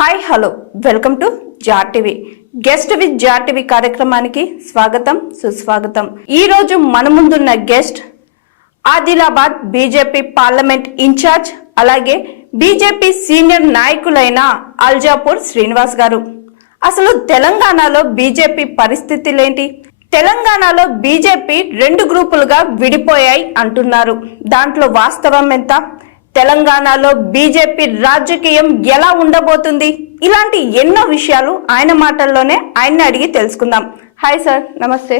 Hi hello welcome to Jar TV. Guest with Jar TV కార్యక్రమానికి స్వాగతం సుస్వాగతం. ఈ రోజు మన ముందున్న guest Adilabad BJP parliament in-charge అలాగే బీజేపీ సీనియర్ నాయకులైన అల్జాపూర్ శ్రీనివాస్ గారు. అసలు తెలంగాణలో బీజేపీ పరిస్థితులేంటి? తెలంగాణలో బీజేపీ రెండు గ్రూపులుగా విడిపోయాయి అంటున్నారు. దాంట్లో వాస్తవం ఎంత? తెలంగాణలో బీజేపీ రాజకీయం ఎలా ఉండబోతుంది? ఇలాంటి ఎన్నో విషయాలు ఆయన మాటల్లోనే ఆయన్ని అడిగి తెలుసుకుందాం. హాయ్ సార్, నమస్తే.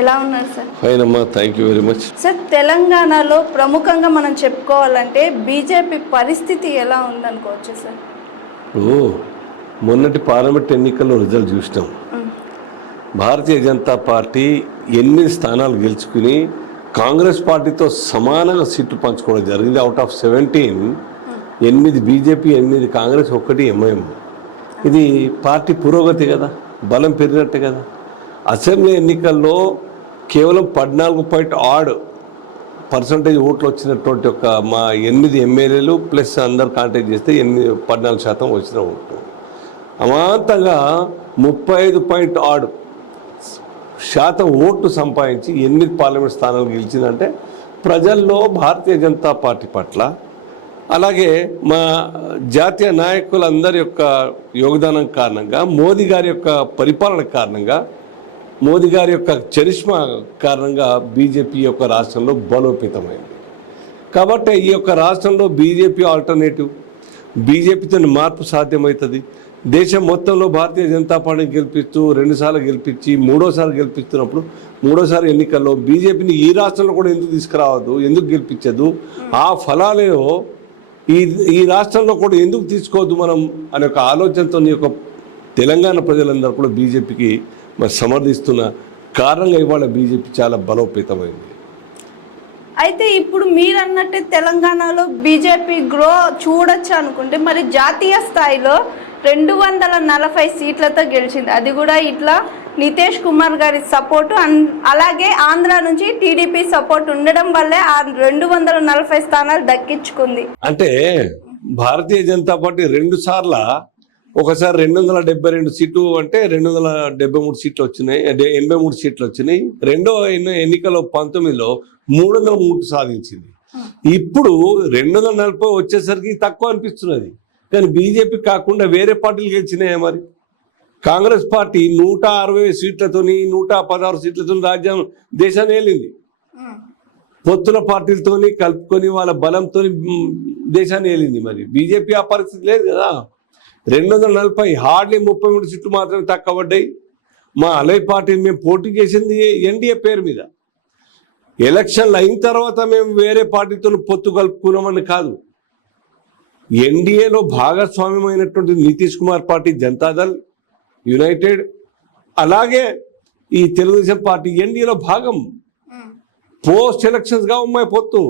ఎలా ఉన్నారు సార్? ఫైన్ అమ్మా, thank you very much. Sir, తెలంగాణలో ప్రముఖంగా మనం చెప్పుకోవాలంటే బీజేపీ పరిస్థితి ఎలా ఉందనుకోవచ్చు సార్? ఇప్పుడు మొన్నటి పార్లమెంట్ ఎన్నికల్లో రిజల్ట్ చూసినాం. భారతీయ జనతా పార్టీ 8 స్థానాలు గెలుచుకుని కాంగ్రెస్ పార్టీతో సమానంగా సీట్లు పంచుకోవడం జరిగింది. Out of 17 8 BJP, 8 Congress, 1 MIM. ఇది పార్టీ పురోగతి కదా, బలం పెరిగినట్టే కదా. అసెంబ్లీ ఎన్నికల్లో కేవలం 14.6% ఓట్లు వచ్చినటువంటి ఒక మా 8 ఎమ్మెల్యేలు ప్లస్ అందరు కాంటాక్ట్ చేస్తే 14% వచ్చిన ఓట్లు. అమాంతంగా 35.6% ఓట్లు సంపాదించి 8 పార్లమెంట్ స్థానాలు గెలిచిందంటే ప్రజల్లో భారతీయ జనతా పార్టీ పట్ల, అలాగే మా జాతీయ నాయకులందరి యొక్క యోగదానం కారణంగా, మోదీ గారి యొక్క పరిపాలన కారణంగా, మోదీ గారి యొక్క చరిష్మా కారణంగా బీజేపీ యొక్క రాష్ట్రంలో బలోపేతమైంది. కాబట్టి ఈ యొక్క రాష్ట్రంలో బీజేపీ ఆల్టర్నేటివ్, బీజేపీతో మార్పు సాధ్యమవుతుంది. దేశం మొత్తంలో భారతీయ జనతా పార్టీని గెలిపిస్తూ 2 సార్లు గెలిపించి 3వసారి గెలిపిస్తున్నప్పుడు 3వసారి ఎన్నికల్లో బీజేపీని ఈ రాష్ట్రంలో కూడా ఎందుకు తీసుకురావద్దు, ఎందుకు గెలిపించదు, ఆ ఫలాలేవో ఈ రాష్ట్రంలో కూడా ఎందుకు తీసుకోవద్దు మనం అనే ఒక ఆలోచనతో యొక్క తెలంగాణ ప్రజలందరూ కూడా బీజేపీకి మరి సమర్థిస్తున్న కారణంగా ఇవాళ బీజేపీ చాలా బలోపేతమైంది. అయితే ఇప్పుడు మీరు అన్నట్టు తెలంగాణలో బీజేపీ గ్రో చూడొచ్చు అనుకుంటే, మరి జాతీయ స్థాయిలో 240 సీట్లతో గెలిచింది. అది కూడా ఇట్లా నితీష్ కుమార్ గారి సపోర్టు, అలాగే ఆంధ్ర నుంచి టీడీపీ సపోర్ట్ ఉండడం వల్లే ఆ 240 స్థానాలు దక్కించుకుంది. అంటే భారతీయ జనతా పార్టీ 2 సార్ల, ఒకసారి 272 సీట్లు అంటే 273 సీట్లు వచ్చినాయి, 83 సీట్లు వచ్చినాయి. రెండో ఎన్నికలో 19లో 303 సాధించింది. ఇప్పుడు 240 వచ్చేసరికి తక్కువ అనిపిస్తున్నది. కానీ బీజేపీ కాకుండా వేరే పార్టీలు గెలిచినాయి. మరి కాంగ్రెస్ పార్టీ 160 సీట్లతోని 116 సీట్లతో రాజ్యం దేశాన్ని ఏలింది. పొత్తుల పార్టీలతోని కలుపుకొని వాళ్ళ బలంతో దేశాన్ని ఏలింది. మరి బీజేపీ ఆ పరిస్థితి లేదు కదా. 240 హార్డ్లీ 33 సీట్లు మాత్రమే తక్కువ పడ్డాయి. మా అలై పార్టీని మేము పోటీ చేసింది ఎన్డీఏ పేరు మీద. ఎలక్షన్లు అయిన తర్వాత మేము వేరే పార్టీతో పొత్తు కలుపుకున్నామని కాదు. ఎన్డీఏలో భాగస్వామ్యమైనటువంటి నితీష్ కుమార్ పార్టీ, జనతాదళ్, యునైటెడ్, అలాగే ఈ తెలుగుదేశం పార్టీ ఎన్డీఏలో భాగం. పోస్ట్ ఎలక్షన్స్గా ఉన్నాయి పొత్తు.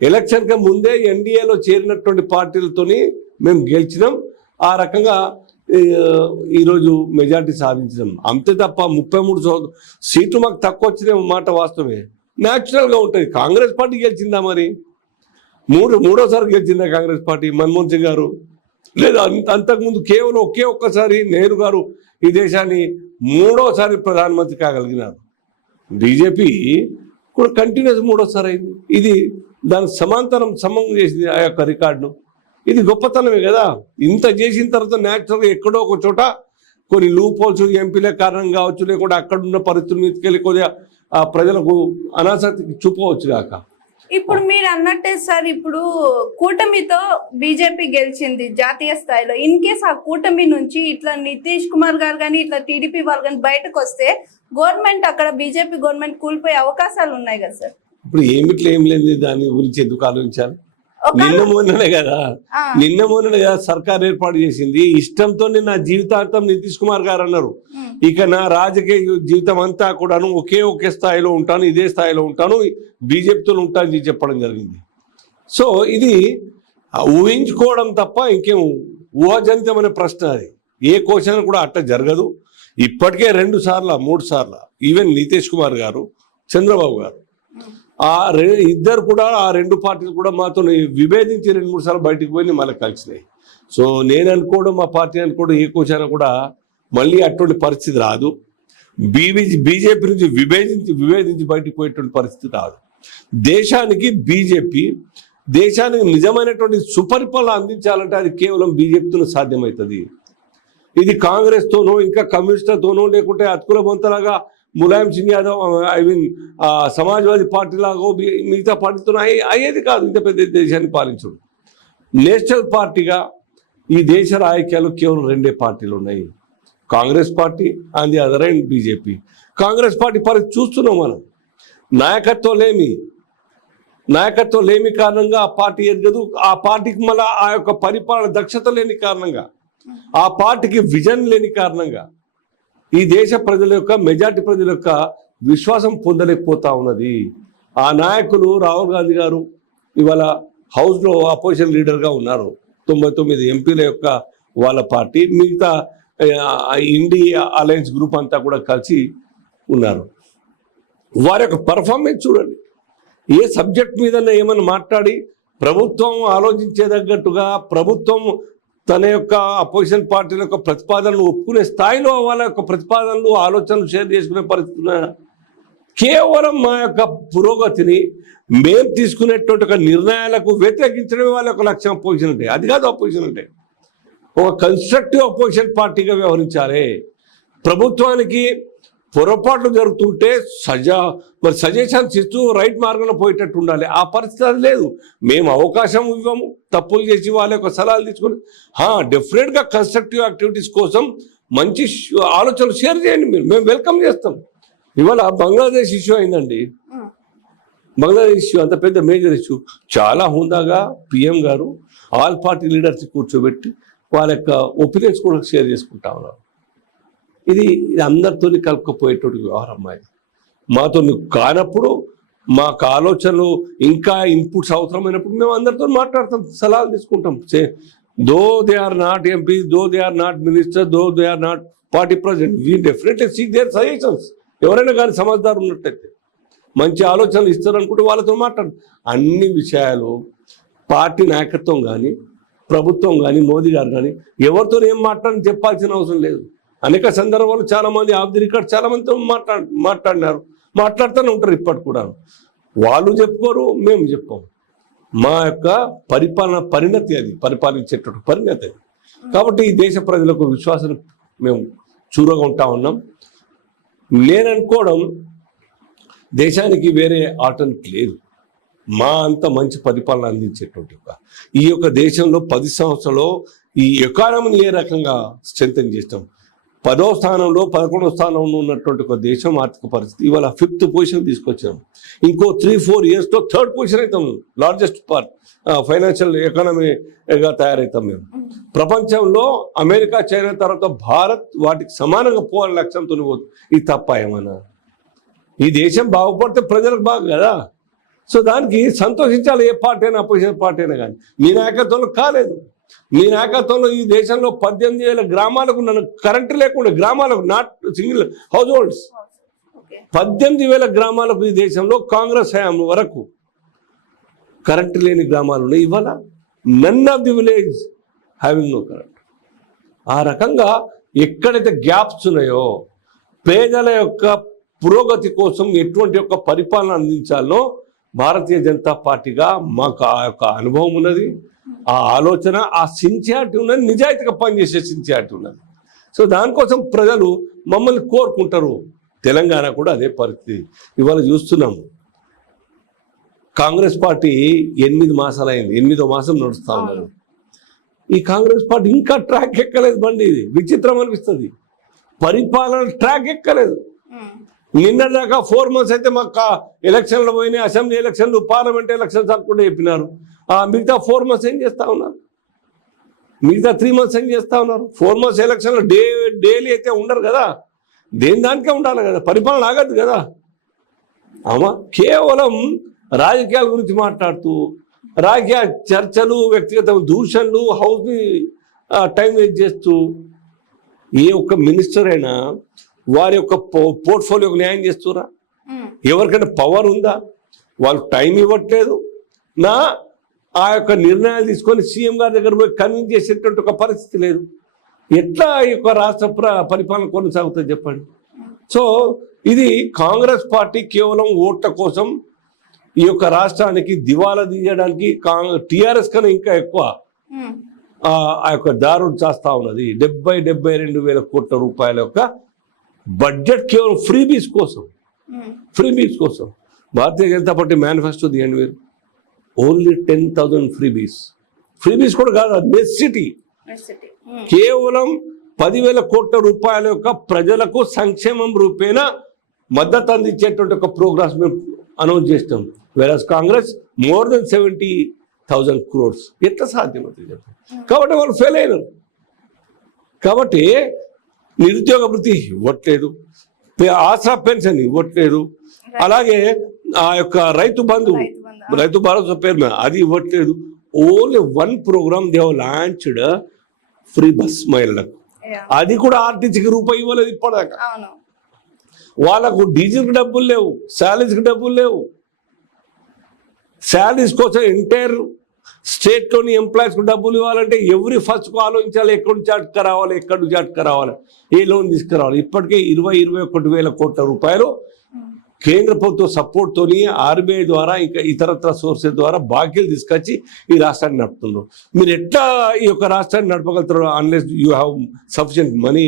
ఎలక్షన్కి ముందే ఎన్డీఏలో చేరినటువంటి పార్టీలతోని మేము గెలిచినాం. ఆ రకంగా ఈరోజు మెజార్టీ సాధించినాం. అంతే తప్ప 33 సీట్లు మాకు తక్కువ వచ్చిన మాట వాస్తవమే. న్యాచురల్గా ఉంటుంది. కాంగ్రెస్ పార్టీ గెలిచిందా? మరి మూడోసారి గెలిచిందా కాంగ్రెస్ పార్టీ? మన్మోహన్ సింగ్ గారు లేదా అంతకుముందు కేవలం ఒక్కసారి నెహ్రూ గారు ఈ దేశాన్ని 3వసారి ప్రధానమంత్రి కాగలిగినారు. బీజేపీ కూడా కంటిన్యూస్ 3వసారి అయింది. ఇది దాని సమాంతరం సమం చేసింది ఆ యొక్క రికార్డును. ఇది గొప్పతనమే కదా. ఇంత చేసిన తర్వాత న్యాచురల్గా ఎక్కడో ఒక చోట కొన్ని లూప్ హోల్స్, ఎంపీల కారణం కావచ్చు, లేకుంటే అక్కడున్న పరిస్థితుల మీదకి వెళ్ళి కొద్దిగా ఆ ప్రజలకు అనాసక్తికి చూపవచ్చు కాక. ఇప్పుడు మీరు అన్నట్టే సార్, ఇప్పుడు కూటమితో బీజేపీ గెలిచింది జాతీయ స్థాయిలో. ఇన్ కేస్ ఆ కూటమి నుంచి ఇట్లా నితీష్ కుమార్ గారు కానీ ఇట్లా టీడీపీ వాళ్ళు కానీ బయటకు వస్తే గవర్నమెంట్, అక్కడ బీజేపీ గవర్నమెంట్ కూలిపోయే అవకాశాలు ఉన్నాయి కదా సార్. ఇప్పుడు ఏం లేదు, దాని గురించి ఎందుకు ఆలోచించాలి? నిన్న మొన్ననే కదా సర్కార్ ఏర్పాటు చేసింది. ఇష్టంతో నా జీవితాంతం నితీష్ కుమార్ గారు అన్నారు, ఇక నా రాజకీయ జీవితం అంతా కూడాను ఒకే స్థాయిలో ఉంటాను, ఇదే స్థాయిలో ఉంటాను, బీజేపీతో ఉంటానని చెప్పడం జరిగింది. సో ఇది ఊహించుకోవడం తప్ప ఇంకేం ఊహాజనితం అనే ప్రశ్న. అది ఏ క్వశ్చన్ కూడా అట్ట జరగదు. ఇప్పటికే 2 సార్లు 3 సార్లు ఈవెన్ నితీష్ కుమార్ గారు, చంద్రబాబు గారు ఇద్దరు కూడా ఆ రెండు పార్టీలు కూడా మాతో విభేదించి 2-3 సార్లు బయటికి పోయి మళ్ళీ కలిసినాయి. సో నేను అనుకోవడం, మా పార్టీ అనుకోవడం ఏ కోశాన కూడా మళ్ళీ అటువంటి పరిస్థితి రాదు. బీజేపీ నుంచి విభేదించి బయటికి పోయేటువంటి పరిస్థితి రాదు. దేశానికి నిజమైనటువంటి సుపరిపాలన అందించాలంటే అది కేవలం బీజేపీతో సాధ్యమవుతుంది. ఇది కాంగ్రెస్తోనో ఇంకా కమ్యూనిస్టులతోనో లేకుంటే అతుకుల బొంతలాగా ములాయం సింగ్ యాదవ్ సమాజ్వాదీ పార్టీ లాగా మిగతా పార్టీతో అయ్యేది కాదు. ఇంత పెద్ద దేశాన్ని పాలించడం. నేషనల్ పార్టీగా ఈ దేశ రాజకీయాలు కేవలం 2 పార్టీలు ఉన్నాయి, Congress party and the other and BJP. Congress party పరిస్థితి చూస్తున్నాం మనం. నాయకత్వం లేమి కారణంగా ఆ పార్టీ ఎదగదు. ఆ పార్టీకి మళ్ళీ ఆ యొక్క పరిపాలన దక్షత లేని కారణంగా, ఆ పార్టీకి విజన్ లేని కారణంగా ఈ దేశ ప్రజల యొక్క మెజార్టీ ప్రజల యొక్క విశ్వాసం పొందలేకపోతా ఉన్నది. ఆ నాయకులు రాహుల్ గాంధీ గారు ఇవాళ హౌస్లో అపోజిషన్ లీడర్గా ఉన్నారు. 99 ఎంపీల యొక్క వాళ్ళ పార్టీ, మిగతా ఇండియా అలయన్స్ గ్రూప్ అంతా కూడా కలిసి ఉన్నారు. వారి యొక్క పర్ఫార్మెన్స్ చూడండి. ఏ సబ్జెక్ట్ మీద ఏమైనా మాట్లాడి ప్రభుత్వం ఆలోచించేదగ్గట్టుగా, ప్రభుత్వం తన యొక్క అపోజిషన్ పార్టీల యొక్క ప్రతిపాదనలు ఒప్పుకునే స్థాయిలో వాళ్ళ యొక్క ప్రతిపాదనలు ఆలోచనలు షేర్ చేసుకునే పరిస్థితి. కేవలం మా యొక్క పురోగతిని మేము తీసుకునేటువంటి ఒక నిర్ణయాలకు వ్యతిరేకించడమే వాళ్ళ యొక్క లక్ష్యం అపోజిషన్ అంటే. అది కాదు అపోజిషన్ అంటే. ఒక కన్స్ట్రక్టివ్ అపోజిషన్ పార్టీగా వ్యవహరించాలి. ప్రభుత్వానికి పొరపాట్లు జరుగుతుంటే సజెషన్స్ ఇస్తూ రైట్ మార్గంలో పోయేటట్టు ఉండాలి. ఆ పరిస్థితి అది లేదు. మేము అవకాశం ఇవ్వము, తప్పులు చేసి వాళ్ళ యొక్క సలహాలు తీసుకొని డెఫినెట్గా కన్స్ట్రక్టివ్ యాక్టివిటీస్ కోసం మంచి ఆలోచనలు షేర్ చేయండి, మేము వెల్కమ్ చేస్తాం. ఇవాళ బంగ్లాదేశ్ ఇష్యూ అయిందండి. బంగ్లాదేశ్ ఇష్యూ అంత పెద్ద మేజర్ ఇష్యూ. చాలా హుందాగా పిఎం గారు ఆల్ పార్టీ లీడర్స్ కూర్చోబెట్టి వాళ్ళ యొక్క ఒపీనియన్స్ కూడా షేర్ చేసుకుంటా ఉన్నారు. ఇది అందరితో కలుపుకపోయేటువంటి వ్యవహారం. మాతో కానప్పుడు మాకు ఆలోచనలు ఇంకా ఇన్పుట్స్ అవసరమైనప్పుడు మేము అందరితో మాట్లాడతాం, సలహాలు తీసుకుంటాం. Though they are not MP, though they are not minister, though they are not party president, we definitely seek their suggestions. ఎవరైనా కానీ సమర్థారు ఉన్నట్టయితే మంచి ఆలోచనలు ఇస్తారనుకుంటే వాళ్ళతో మాట్లాడు. అన్ని విషయాలు పార్టీ నాయకత్వం కానీ, ప్రభుత్వం కానీ, మోదీ గారు కానీ ఎవరితో ఏం మాట్లాడని చెప్పాల్సిన అవసరం లేదు. అనేక సందర్భాలు చాలామంది ఆఫ్ ది రికార్డ్ చాలామందితో మాట్లాడినారు, మాట్లాడుతూనే ఉంటారు ఇప్పటికి కూడా. వాళ్ళు చెప్పుకోరు, మేము చెప్పాము. మా యొక్క పరిణతి అది, పరిపాలించేటటువంటి పరిణతి అది. కాబట్టి ఈ దేశ ప్రజలకు విశ్వాసం మేము చూరుగా ఉంటా ఉన్నాం. నేననుకోవడం దేశానికి వేరే ఆల్టర్నేట్ లేదు. మా అంత మంచి పరిపాలన అందించేటువంటి ఈ యొక్క దేశంలో 10 సంవత్సరాల్లో ఈ ఎకానమీని ఏ రకంగా స్ట్రెంథెన్ చేస్తాం. 10వ స్థానంలో 11వ స్థానంలో ఉన్నటువంటి ఒక దేశం ఆర్థిక పరిస్థితి ఇవాళ 5th పొజిషన్ తీసుకొచ్చాం. ఇంకో 3-4 yearsలో 3rd పొజిషన్ అవుతాం. లార్జెస్ట్ ఫైనాన్షియల్ ఎకానమీగా తయారవుతాం మేము. ప్రపంచంలో అమెరికా, చైనా తర్వాత భారత్ వాటికి సమానంగా పోవాలని లక్ష్యంతో పోతుంది. ఇది తప్ప ఏమన్నా? ఈ దేశం బాగుపడితే ప్రజలకు బాగు కదా. సో దానికి సంతోషించాలి. ఏ పార్టీ అయినా, అపోజిషన్ పార్టీ అయినా కానీ. మీ నాయకత్వంలో కాలేదు. మీ నాయకత్వంలో ఈ దేశంలో 18,000 గ్రామాలకు కరెంటు లేకుండా, గ్రామాలకు నాట్ సింగిల్ హౌస్ హోల్డ్స్ 18,000 గ్రామాలకు ఈ దేశంలో కాంగ్రెస్ హయాం వరకు కరెంటు లేని గ్రామాలు ఉన్నాయి. ఇవాళ none of the village having no current. ఆ రకంగా ఎక్కడైతే గ్యాప్స్ ఉన్నాయో, పేదల యొక్క పురోగతి కోసం ఎటువంటి యొక్క పరిపాలన అందించాలో భారతీయ జనతా పార్టీగా మాకు ఆ యొక్క అనుభవం ఉన్నది, ఆ ఆలోచన, ఆ సిన్సియారిటీ ఉన్నది, నిజాయితీగా పనిచేసే సిన్సియారిటీ ఉన్నది. సో దానికోసం ప్రజలు మమ్మల్ని కోరుకుంటారు. తెలంగాణ కూడా అదే పరిస్థితి ఇవాళ చూస్తున్నాము. కాంగ్రెస్ పార్టీ 8 మాసాలు అయింది, 8వ మాసం నడుస్తూ ఉన్నారు. ఈ కాంగ్రెస్ పార్టీ ఇంకా ట్రాక్ ఎక్కలేదు. బండి ఇది విచిత్రం అనిపిస్తుంది. పరిపాలన ట్రాక్ ఎక్కలేదు. నిన్నదాకా 4 months అయితే మాకు ఎలక్షన్లు పోయినాయి, అసెంబ్లీ ఎలక్షన్లు, పార్లమెంట్ ఎలక్షన్స్ అనుకుంటే చెప్పినారు. మిగతా 4 months ఏం చేస్తూ ఉన్నారు? మిగతా 3 months ఏం చేస్తూ ఉన్నారు? 4 months ఎలక్షన్లు డైలీ అయితే ఉండరు కదా. దేని దానికే ఉండాలి కదా, పరిపాలన ఆగదు కదా. అమ్మా కేవలం రాజకీయాల గురించి మాట్లాడుతూ, రాజకీయ చర్చలు, వ్యక్తిగత దూషణలు, హౌస్ని టైం వేస్ట్ చేస్తూ, ఏ ఒక్క మినిస్టర్ అయినా వారి యొక్క పోర్ట్ఫోలియోకి న్యాయం చేస్తురా? ఎవరికైనా పవర్ ఉందా? వాళ్ళు టైం ఇవ్వట్లేదు, నా ఆ యొక్క నిర్ణయాలు తీసుకొని సీఎం గారి దగ్గర పోయి కన్విన్స్ చేసేటువంటి ఒక పరిస్థితి లేదు. ఎట్లా ఈ యొక్క రాష్ట్ర పరిపాలన కొనసాగుతుంది చెప్పండి. సో ఇది కాంగ్రెస్ పార్టీ కేవలం ఓట్ల కోసం ఈ యొక్క రాష్ట్రానికి దివాలా తీయడానికి టీఆర్ఎస్ కన్నా ఇంకా ఎక్కువ ఆ యొక్క దారుడు చేస్తా ఉన్నది. 72,000 కోట్ల రూపాయల యొక్క బడ్జెట్ కేవలం ఫ్రీబీస్ కోసం. భారతీయ జనతా పార్టీ మేనిఫెస్టో తీయండి మీరు, ఓన్లీ 10,000 ఫ్రీబీస్ కూడా కాదు, నెసిటీ. కేవలం 10,000 కోట్ల రూపాయల యొక్క ప్రజలకు సంక్షేమం రూపేణ మద్దతు అందించేటువంటి ఒక ప్రోగ్రామ్స్ మేము అనౌన్స్ చేస్తాం. వెరాజ్ కాంగ్రెస్ మోర్ దెన్ 70,000 crores. ఎట్లా సాధ్యమవుతుంది చెప్పండి. కాబట్టి వాళ్ళు ఫెయిల్ అయినారు. కాబట్టి నిరుద్యోగ వృత్తి ఇవ్వట్లేదు, ఆసరా పెన్షన్ ఇవ్వట్లేదు, అలాగే ఆ యొక్క రైతు భరోసా పేరు మీద అది ఇవ్వట్లేదు. Only one program they have launched, free bus మహిళలకు. అది కూడా ఆర్టీసీకి రూపాయి ఇవ్వలేదు ఇప్పటిదాకా. వాళ్ళకు డీజిల్కి డబ్బులు లేవు, శాలరీస్కి డబ్బులు లేవు. శాలరీస్ కోసం ఎంటైర్ స్టేట్లోని ఎంప్లాయీస్కి డబ్బులు ఇవ్వాలంటే ఎవ్రీ ఫస్ట్కు ఆలోచించాలి, ఎక్కడి నుంచి అటుకరావాలి, ఏ లోన్ తీసుకురావాలి. ఇప్పటికే 21,000 కోట్ల రూపాయలు కేంద్ర ప్రభుత్వ సపోర్ట్తోని ఆర్బీఐ ద్వారా ఇంకా ఇతరత్ర సోర్సెస్ ద్వారా బాకీలు తీసుకొచ్చి ఈ రాష్ట్రాన్ని నడుపుతున్నారు. మీరు ఎట్లా ఈ యొక్క రాష్ట్రాన్ని నడపగలుగుతారు unless you have sufficient money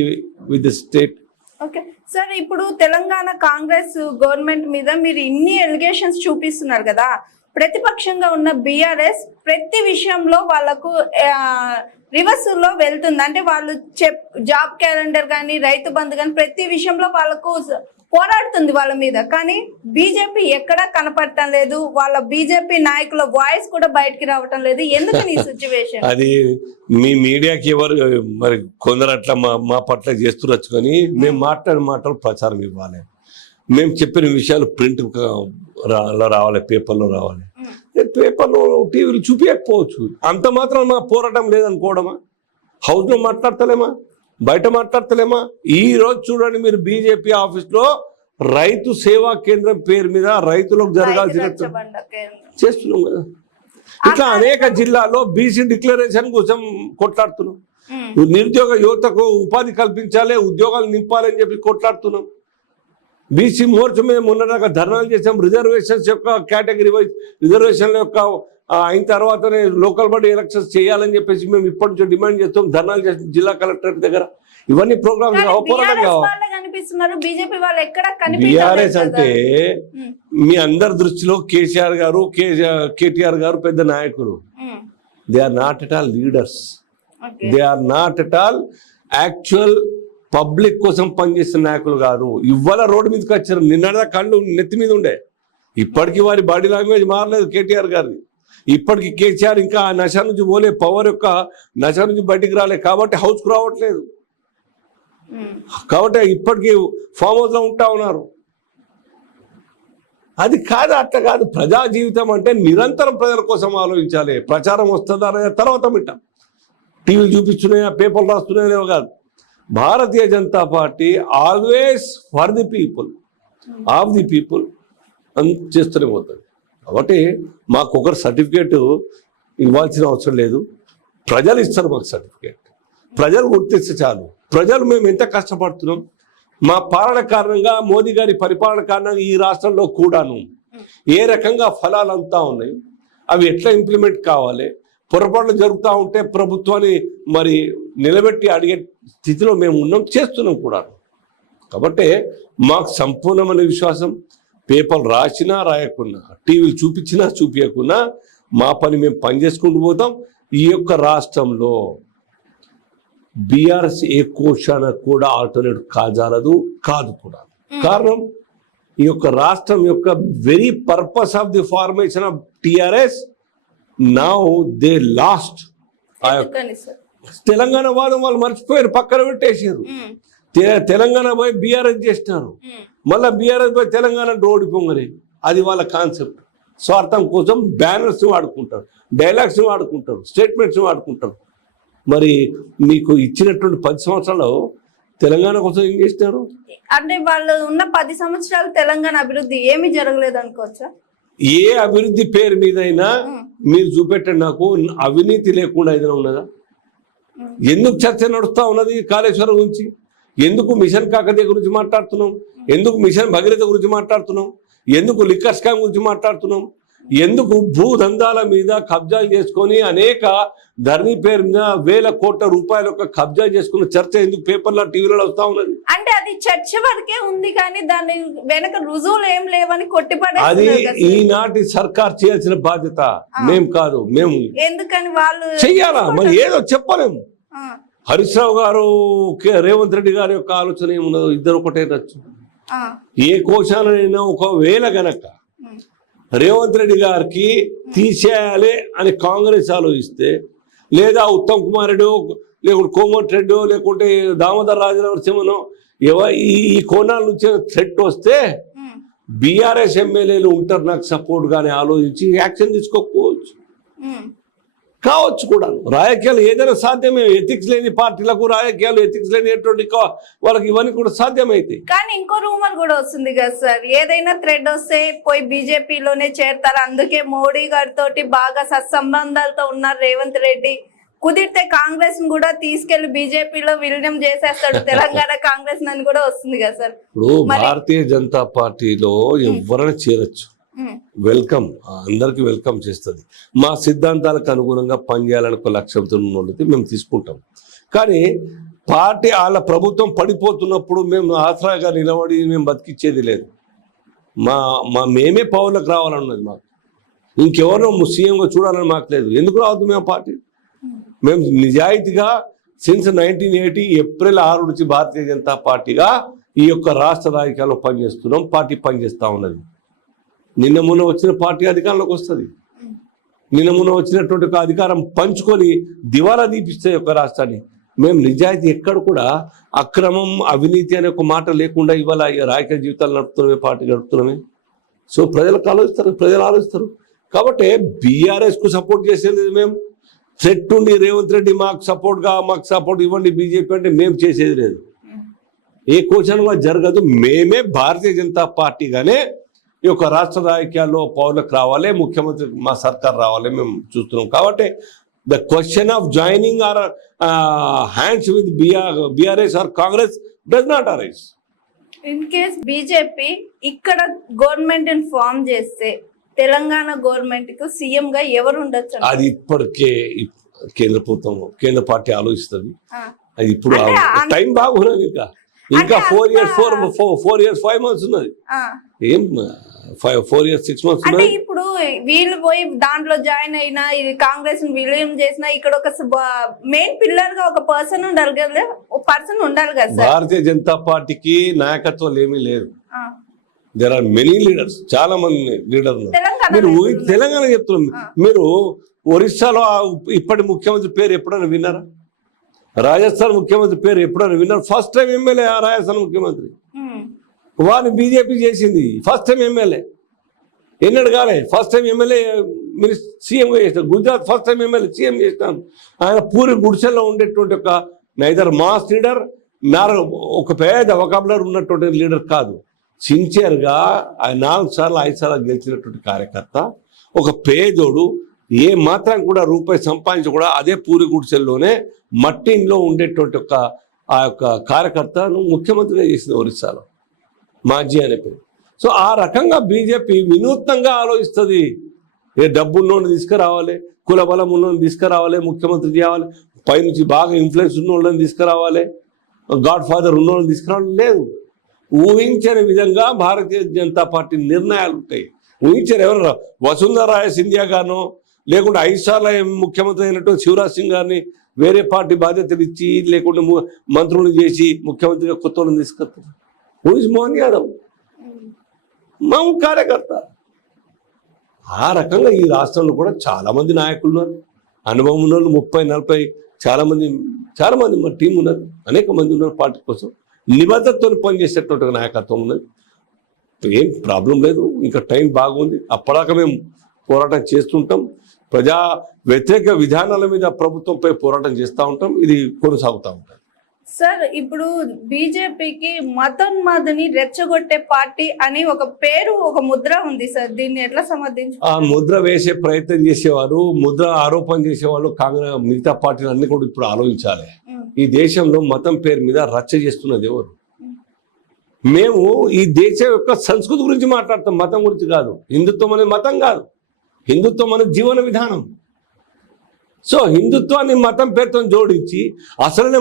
with the state. Okay sir, ఇప్పుడు తెలంగాణ కాంగ్రెస్ గవర్నమెంట్ మీద మీరు ఇన్ని ఎలిగేషన్స్ చూపిస్తున్నారు కదా, ప్రతిపక్షంగా ఉన్న బీఆర్ఎస్ ప్రతి విషయంలో వాళ్ళకు రివర్స్ లో వెళ్తుంది. అంటే వాళ్ళు జాబ్ క్యాలెండర్ కానీ రైతు బంధు కానీ ప్రతి విషయంలో వాళ్ళకు పోరాడుతుంది వాళ్ళ మీద. కానీ బీజేపీ ఎక్కడా కనపడటం లేదు, వాళ్ళ బీజేపీ నాయకుల వాయిస్ కూడా బయటికి రావటం లేదు. ఎందుకు ఈ సిచ్యువేషన్? అది మీ మీడియాకి ఎవరు మరి కొందరు అట్లా మా పట్ల చేస్తురచ్చు, కానీ మేము మాట్లాడిన మాటలు ప్రచారం ఇవ్వాలి, మేము చెప్పిన విషయాలు ప్రింట్ రావాలి, పేపర్లో రావాలి. పేపర్లో టీవీలు చూపించకపోవచ్చు, అంత మాత్రం మా పోరాటం లేదనుకోవడమా? హౌస్లో మాట్లాడతలేమా, బయట మాట్లాడతలేమా? ఈ రోజు చూడండి మీరు, బీజేపీ ఆఫీస్లో రైతు సేవా కేంద్రం పేరు మీద రైతులకు జరగాల్సినట్టు చేస్తున్నాం కదా. ఇట్లా అనేక జిల్లాల్లో బీసీ డిక్లరేషన్ కోసం కొట్లాడుతున్నాం. నిరుద్యోగ యువతకు ఉపాధి కల్పించాలి, ఉద్యోగాలు నింపాలని చెప్పి కొట్లాడుతున్నాం. బీసీ మోర్చా మీద మొన్నదాకా ధర్నాలు చేసాం. రిజర్వేషన్స్ యొక్క కేటగిరీ వైజ్ రిజర్వేషన్ల యొక్క అయిన తర్వాతనే లోకల్ బాడీ ఎలక్షన్స్ చేయాలని చెప్పేసి మేము ఇప్పటి నుంచి డిమాండ్ చేస్తాం. ధర్నాలు చేస్తాం జిల్లా కలెక్టరేట్ దగ్గర. ఇవన్నీ ప్రోగ్రామ్స్ పోరాటం కావాలి. బీఆర్ఎస్ అంటే మీ అందరి దృష్టిలో కేసీఆర్ గారు, కేటీఆర్ గారు పెద్ద నాయకులు. They are not at all leaders, they are not at all actual public కోసం పనిచేసిన నాయకులు కాదు. ఇవాళ రోడ్డు మీదకి వచ్చారు, నిన్నదా కళ్ళు నెత్తి మీద ఉండే. ఇప్పటికీ వారి బాడీ లాంగ్వేజ్ మారలేదు కేటీఆర్ గారిది. ఇప్పటికి కేసీఆర్ ఇంకా ఆ నశ నుంచి పోలే, పవర్ యొక్క నశ నుంచి బయటికి రాలే, కాబట్టి హౌస్కు రావట్లేదు. కాబట్టి ఇప్పటికీ ఫామ్ హౌస్లో ఉంటా ఉన్నారు. అది కాదు, అట్లా కాదు. ప్రజా జీవితం అంటే నిరంతరం ప్రజల కోసం ఆలోచించాలి. ప్రచారం వస్తుందా తర్వాత మిట్ట టీవీలు చూపిస్తున్నాయా, పేపర్లు రాస్తున్నాయో కాదు. Bharatiya Janata party always for the people, of the people అని చేస్తూనే పోతుంది. కాబట్టి మాకు ఒకరు సర్టిఫికేట్ ఇవ్వాల్సిన అవసరం లేదు, ప్రజలు ఇస్తారు మాకు సర్టిఫికేట్. ప్రజలు గుర్తిస్తే చాలు. ప్రజలు మేము ఎంత కష్టపడుతున్నాం, మా పాలన కారణంగా, మోదీ గారి పరిపాలన కారణంగా ఈ రాష్ట్రంలో కూడాను ఏ రకంగా ఫలాలు అంతా ఉన్నాయి, అవి ఎట్లా ఇంప్లిమెంట్ కావాలి, పొరపాట్లు జరుగుతూ ఉంటే ప్రభుత్వాన్ని మరి నిలబెట్టి అడిగే స్థితిలో మేము ఉన్నాం, చేస్తున్నాం కూడా. కాబట్టి మాకు సంపూర్ణమైన విశ్వాసం, పేపర్లు రాసినా రాయకున్నా, టీవీలు చూపించినా చూపించకున్నా మా పని మేము పని చేసుకుంటూ పోతాం. ఈ యొక్క రాష్ట్రంలో బీఆర్ఎస్ ఏ కోశాన కూడా ఆల్టర్నేట్ కాదు కూడా. కారణం ఈ యొక్క రాష్ట్రం యొక్క very purpose of the formation of TRS now they last. Telangana వాదం వాళ్ళు మర్చిపోయారు, పక్కన పెట్టేసారు. తెలంగాణ పోయి బీఆర్ఎస్ చేసినారు, మళ్ళీ బీఆర్ఎస్ పోయి తెలంగాణ ఓడిపోగానే. అది వాళ్ళ కాన్సెప్ట్. స్వార్థం కోసం బ్యానర్స్ వాడుకుంటారు, డైలాగ్స్ వాడుకుంటారు, స్టేట్మెంట్స్ వాడుకుంటారు. మరి మీకు ఇచ్చినటువంటి 10 సంవత్సరాలు తెలంగాణ కోసం ఏం చేసినారు? అంటే వాళ్ళు ఉన్న 10 సంవత్సరాలు తెలంగాణ అభివృద్ధి ఏమీ జరగలేదు అనుకోవచ్చా? ఏ అభివృద్ధి పేరు మీదైనా మీరు చూపెట్టండి నాకు, అవినీతి లేకుండా ఏదైనా ఉన్నదా? ఎందుకు చర్చ నడుస్తా ఉన్నది కాళేశ్వరం గురించి? ఎందుకు మిషన్ కాకతీయ గురించి మాట్లాడుతున్నాం? ఎందుకు మిషన్ భగీరథ గురించి మాట్లాడుతున్నాం? ఎందుకు లిక్కర్ స్కామ్ గురించి మాట్లాడుతున్నాం? ఎందుకు భూదందాల మీద కబ్జాలు చేసుకొని అనేక ధరణి పేరు మీద వేల కోట్ల రూపాయల యొక్క కబ్జా చేసుకున్న చర్చ ఎందుకు పేపర్లో టీవీలో వస్తా ఉన్నది? అంటే అది చర్చ వరకే ఉంది కానీ దాని వెనక రుజువులు ఏం లేవని కొట్టిపడే. అది ఈనాటి సర్కార్ చేయాల్సిన బాధ్యత, మేము కాదు. మేము ఎందుకని వాళ్ళు చెయ్యాలా? మరి ఏదో చెప్పలేము. హరీష్ రావు గారు, రేవంత్ రెడ్డి గారి యొక్క ఆలోచన ఏమున్నదో ఇద్దరు ఒకటే నచ్చు. ఏ కోశాలైనా ఒకవేళ గనక రేవంత్ రెడ్డి గారికి తీసేయాలి అని కాంగ్రెస్ ఆలోచిస్తే, లేదా ఉత్తమ్ కుమార్ రెడ్డి లేకుంటే కోమటిరెడ్డి లేకుంటే దామోదర్ రాజనరసింహనో ఈ కోణాల నుంచి థ్రెట్ వస్తే బీఆర్ఎస్ ఎమ్మెల్యేలు ఉంటారు నాకు సపోర్ట్ గానే ఆలోచించి యాక్షన్ తీసుకోకపోవచ్చు, కావచ్చు కూడా. రాజకీయాలు ఏదైనా సాధ్యమే. ఎథిక్స్ లేని పార్టీలకు రాజకీయాలు ఎథిక్స్ లేనిటువంటి వాళ్ళకి ఇవన్నీ కూడా సాధ్యమైతాయి. కానీ ఇంకో రూమర్ కూడా వస్తుంది కదా సార్, ఏదైనా థ్రెడ్ వస్తే పోయి బీజేపీలోనే చేరతారు, అందుకే మోడీ గారితో బాగా సత్సంబంధాలతో ఉన్నారు రేవంత్ రెడ్డి, కుదిరితే కాంగ్రెస్ ను కూడా తీసుకెళ్లి బీజేపీలో విలీనం చేసేస్తాడు తెలంగాణ కాంగ్రెస్ అని కూడా వస్తుంది కదా సార్. ఇప్పుడు భారతీయ జనతా పార్టీలో ఎవరైనా చేరొచ్చు, వెల్కమ్, అందరికి వెల్కమ్ చేస్తుంది. మా సిద్ధాంతాలకు అనుగుణంగా పనిచేయాలని ఒక లక్ష్యంతో ఉన్నది మేము తీసుకుంటాం. కానీ పార్టీ వాళ్ళ ప్రభుత్వం పడిపోతున్నప్పుడు మేము ఆసరాగా నిలబడి మేము బతికిచ్చేది లేదు. మేమే పౌరులకు రావాలన్నది మాకు. ఇంకెవరో సీఎంగా చూడాలని మాకు లేదు. ఎందుకు రావద్దు మేము పార్టీ? మేము నిజాయితీగా సిన్స్ 1980 ఏప్రిల్ 6 నుంచి భారతీయ జనతా పార్టీగా ఈ యొక్క రాష్ట్ర రాజకీయాల్లో పనిచేస్తున్నాం. పార్టీ పనిచేస్తూ ఉన్నది. నిన్న మొన్న వచ్చిన పార్టీ అధికారంలోకి వస్తుంది. నిన్న మొన్న వచ్చినటువంటి ఒక అధికారం పంచుకొని దివాలా దీపిస్తే ఒక రాష్ట్రాన్ని. మేము నిజాయితీ ఎక్కడ కూడా అక్రమం అవినీతి అనే ఒక మాట లేకుండా ఇవాళ రాజకీయ జీవితాలు నడుపుతున్నామే, పార్టీ నడుపుతున్నామే. సో ప్రజలకు ఆలోచిస్తారు, ప్రజలు ఆలోచిస్తారు. కాబట్టి బీఆర్ఎస్కు సపోర్ట్ చేసేది మేము. థ్రెట్ ఉండి రేవంత్ రెడ్డి మాకు సపోర్ట్ ఇవ్వండి బీజేపీ అంటే మేము చేసేది లేదు. ఏ కోచంగా జరగదు. మేమే భారతీయ జనతా పార్టీగానే ఈ యొక్క రాష్ట్ర రాజకీయాల్లో పౌరులకు రావాలి, ముఖ్యమంత్రి మా సర్కార్ రావాలి మేము చూస్తున్నాం. కాబట్టి the question of joining our hands with BRS or Congress does not arise. In case BJP ఇక్కడ గవర్నమెంట్ ఫామ్ చేస్తే తెలంగాణ గవర్నమెంట్ కు సీఎం గా ఎవరు ఉండొచ్చు? అది ఇప్పటికే కేంద్ర ప్రభుత్వం, కేంద్ర పార్టీ ఆలోచిస్తుంది. అది ఇప్పుడు టైం బాగున్నది. ఇంకా 4 years 5 months ఉన్నది. ఏం 4 years 6 months అంటే ఇప్పుడు వీళ్ళు పోయి దాంట్లో జాయిన్ అయినా ఇది కాంగ్రెస్ విలీనం చేసినా ఇక్కడ ఒక మెయిన్ పిల్లర్ గా ఒక పర్సన్ ఉండాలి కదా, భారతీయ జనతా పార్టీకి నాయకత్వం ఏమీ లేదు. దేర్ ఆర్ మెనీ లీడర్స్, చాలా మంది లీడర్లు. మీరు తెలంగాణ చెప్తున్నాం. మీరు ఒరిస్సాలో ఇప్పటి ముఖ్యమంత్రి పేరు ఎప్పుడైనా విన్నారా? రాజస్థాన్ ముఖ్యమంత్రి పేరు ఎప్పుడైనా విన్నారు? ఫస్ట్ టైం ఎమ్మెల్యే ఆ రాజస్థాన్ ముఖ్యమంత్రి. వారిని బీజేపీ చేసింది. ఫస్ట్ టైం ఎమ్మెల్యే ఎన్నడు కాలే. ఫస్ట్ టైం ఎమ్మెల్యే సీఎంగా చేసినారు. Gujarat first time MLA CM చేసినారు. ఆయన పూరి గుడిసెల్లో ఉండేటువంటి ఒక నైదర్ మాస్ లీడర్ ఒక పేద వొకాబులర్ ఉన్నటువంటి లీడర్ కాదు. సిన్సియర్గా ఆయన 4 సార్లు 5 సార్లు గెలిచినటువంటి కార్యకర్త, ఒక పేదోడు, ఏ మాత్రం కూడా రూపాయి సంపాదించి కూడా అదే పూరి గుడిసెల్లోనే మట్టిలో ఉండేటువంటి ఆ యొక్క కార్యకర్తను ముఖ్యమంత్రిగా చేసింది ఒరిస్సాలో, మాజీ అనే పేరు. సో ఆ రకంగా బీజేపీ వినూత్నంగా ఆలోచిస్తుంది. ఏ డబ్బు ఉన్నోడిని తీసుకురావాలి, కుల బలం ఉన్నోడిని తీసుకురావాలి, ముఖ్యమంత్రి చేయాలి, పైనుంచి బాగా ఇన్ఫ్లుయెన్స్ ఉన్న వాళ్ళని తీసుకురావాలి, గాడ్ ఫాదర్ ఉన్నోళ్ళని తీసుకురావాలి. లేదు, ఊహించని విధంగా భారతీయ జనతా పార్టీ నిర్ణయాలు ఉంటాయి. ఊహించారు ఎవరు? వసుంధర రాయ సింధియా గారినో లేకుంటే 5 సార్లు ముఖ్యమంత్రి అయినట్టు శివరాజ్ సింగ్ గారిని వేరే పార్టీ బాధ్యతలు ఇచ్చి లేకుంటే మంత్రులు చేసి ముఖ్యమంత్రిగా కొత్త వాళ్ళని తీసుకొస్తారు. హూఇజ్ మోహన్ యాదవ్? మా కార్యకర్త. ఆ రకంగా ఈ రాష్ట్రంలో కూడా చాలా మంది నాయకులు ఉన్నారు, అనుభవం ఉన్న వాళ్ళు 30-40 చాలా మంది మా టీం ఉన్నారు, అనేక మంది ఉన్నారు. పార్టీ కోసం నిబద్ధతతో పనిచేసేటువంటి నాయకత్వం ఉన్నది. ఏం ప్రాబ్లం లేదు. ఇంకా టైం బాగుంది. అప్పటిదాకా మేము పోరాటం చేస్తుంటాం. ప్రజా వ్యతిరేక విధానాల మీద ప్రభుత్వంపై పోరాటం చేస్తూ ఉంటాం. ఇది కొనసాగుతూ ఉంటుంది. సార్ ఇప్పుడు బీజేపీకి మతోన్మాదని రెచ్చగొట్టే పార్టీ అని ఒక పేరు, ఒక ముద్ర ఉంది సార్. దీన్ని ఎట్లా సమర్థించు? ఆ ముద్ర వేసే ప్రయత్నం చేసేవారు, ముద్ర ఆరోపణ చేసేవాళ్ళు కాంగ్రెస్ మిగతా పార్టీలు అన్ని కూడా ఇప్పుడు ఆలోచించాలి. ఈ దేశంలో మతం పేరు మీద రచ్చ చేస్తున్నది ఎవరు? మేము ఈ దేశం యొక్క సంస్కృతి గురించి మాట్లాడతాం, మతం గురించి కాదు. హిందుత్వం అనేది మతం కాదు, హిందుత్వం అనేది జీవన విధానం. సో హిందుత్వాన్ని మతం పేరుతో జోడించి అసలనే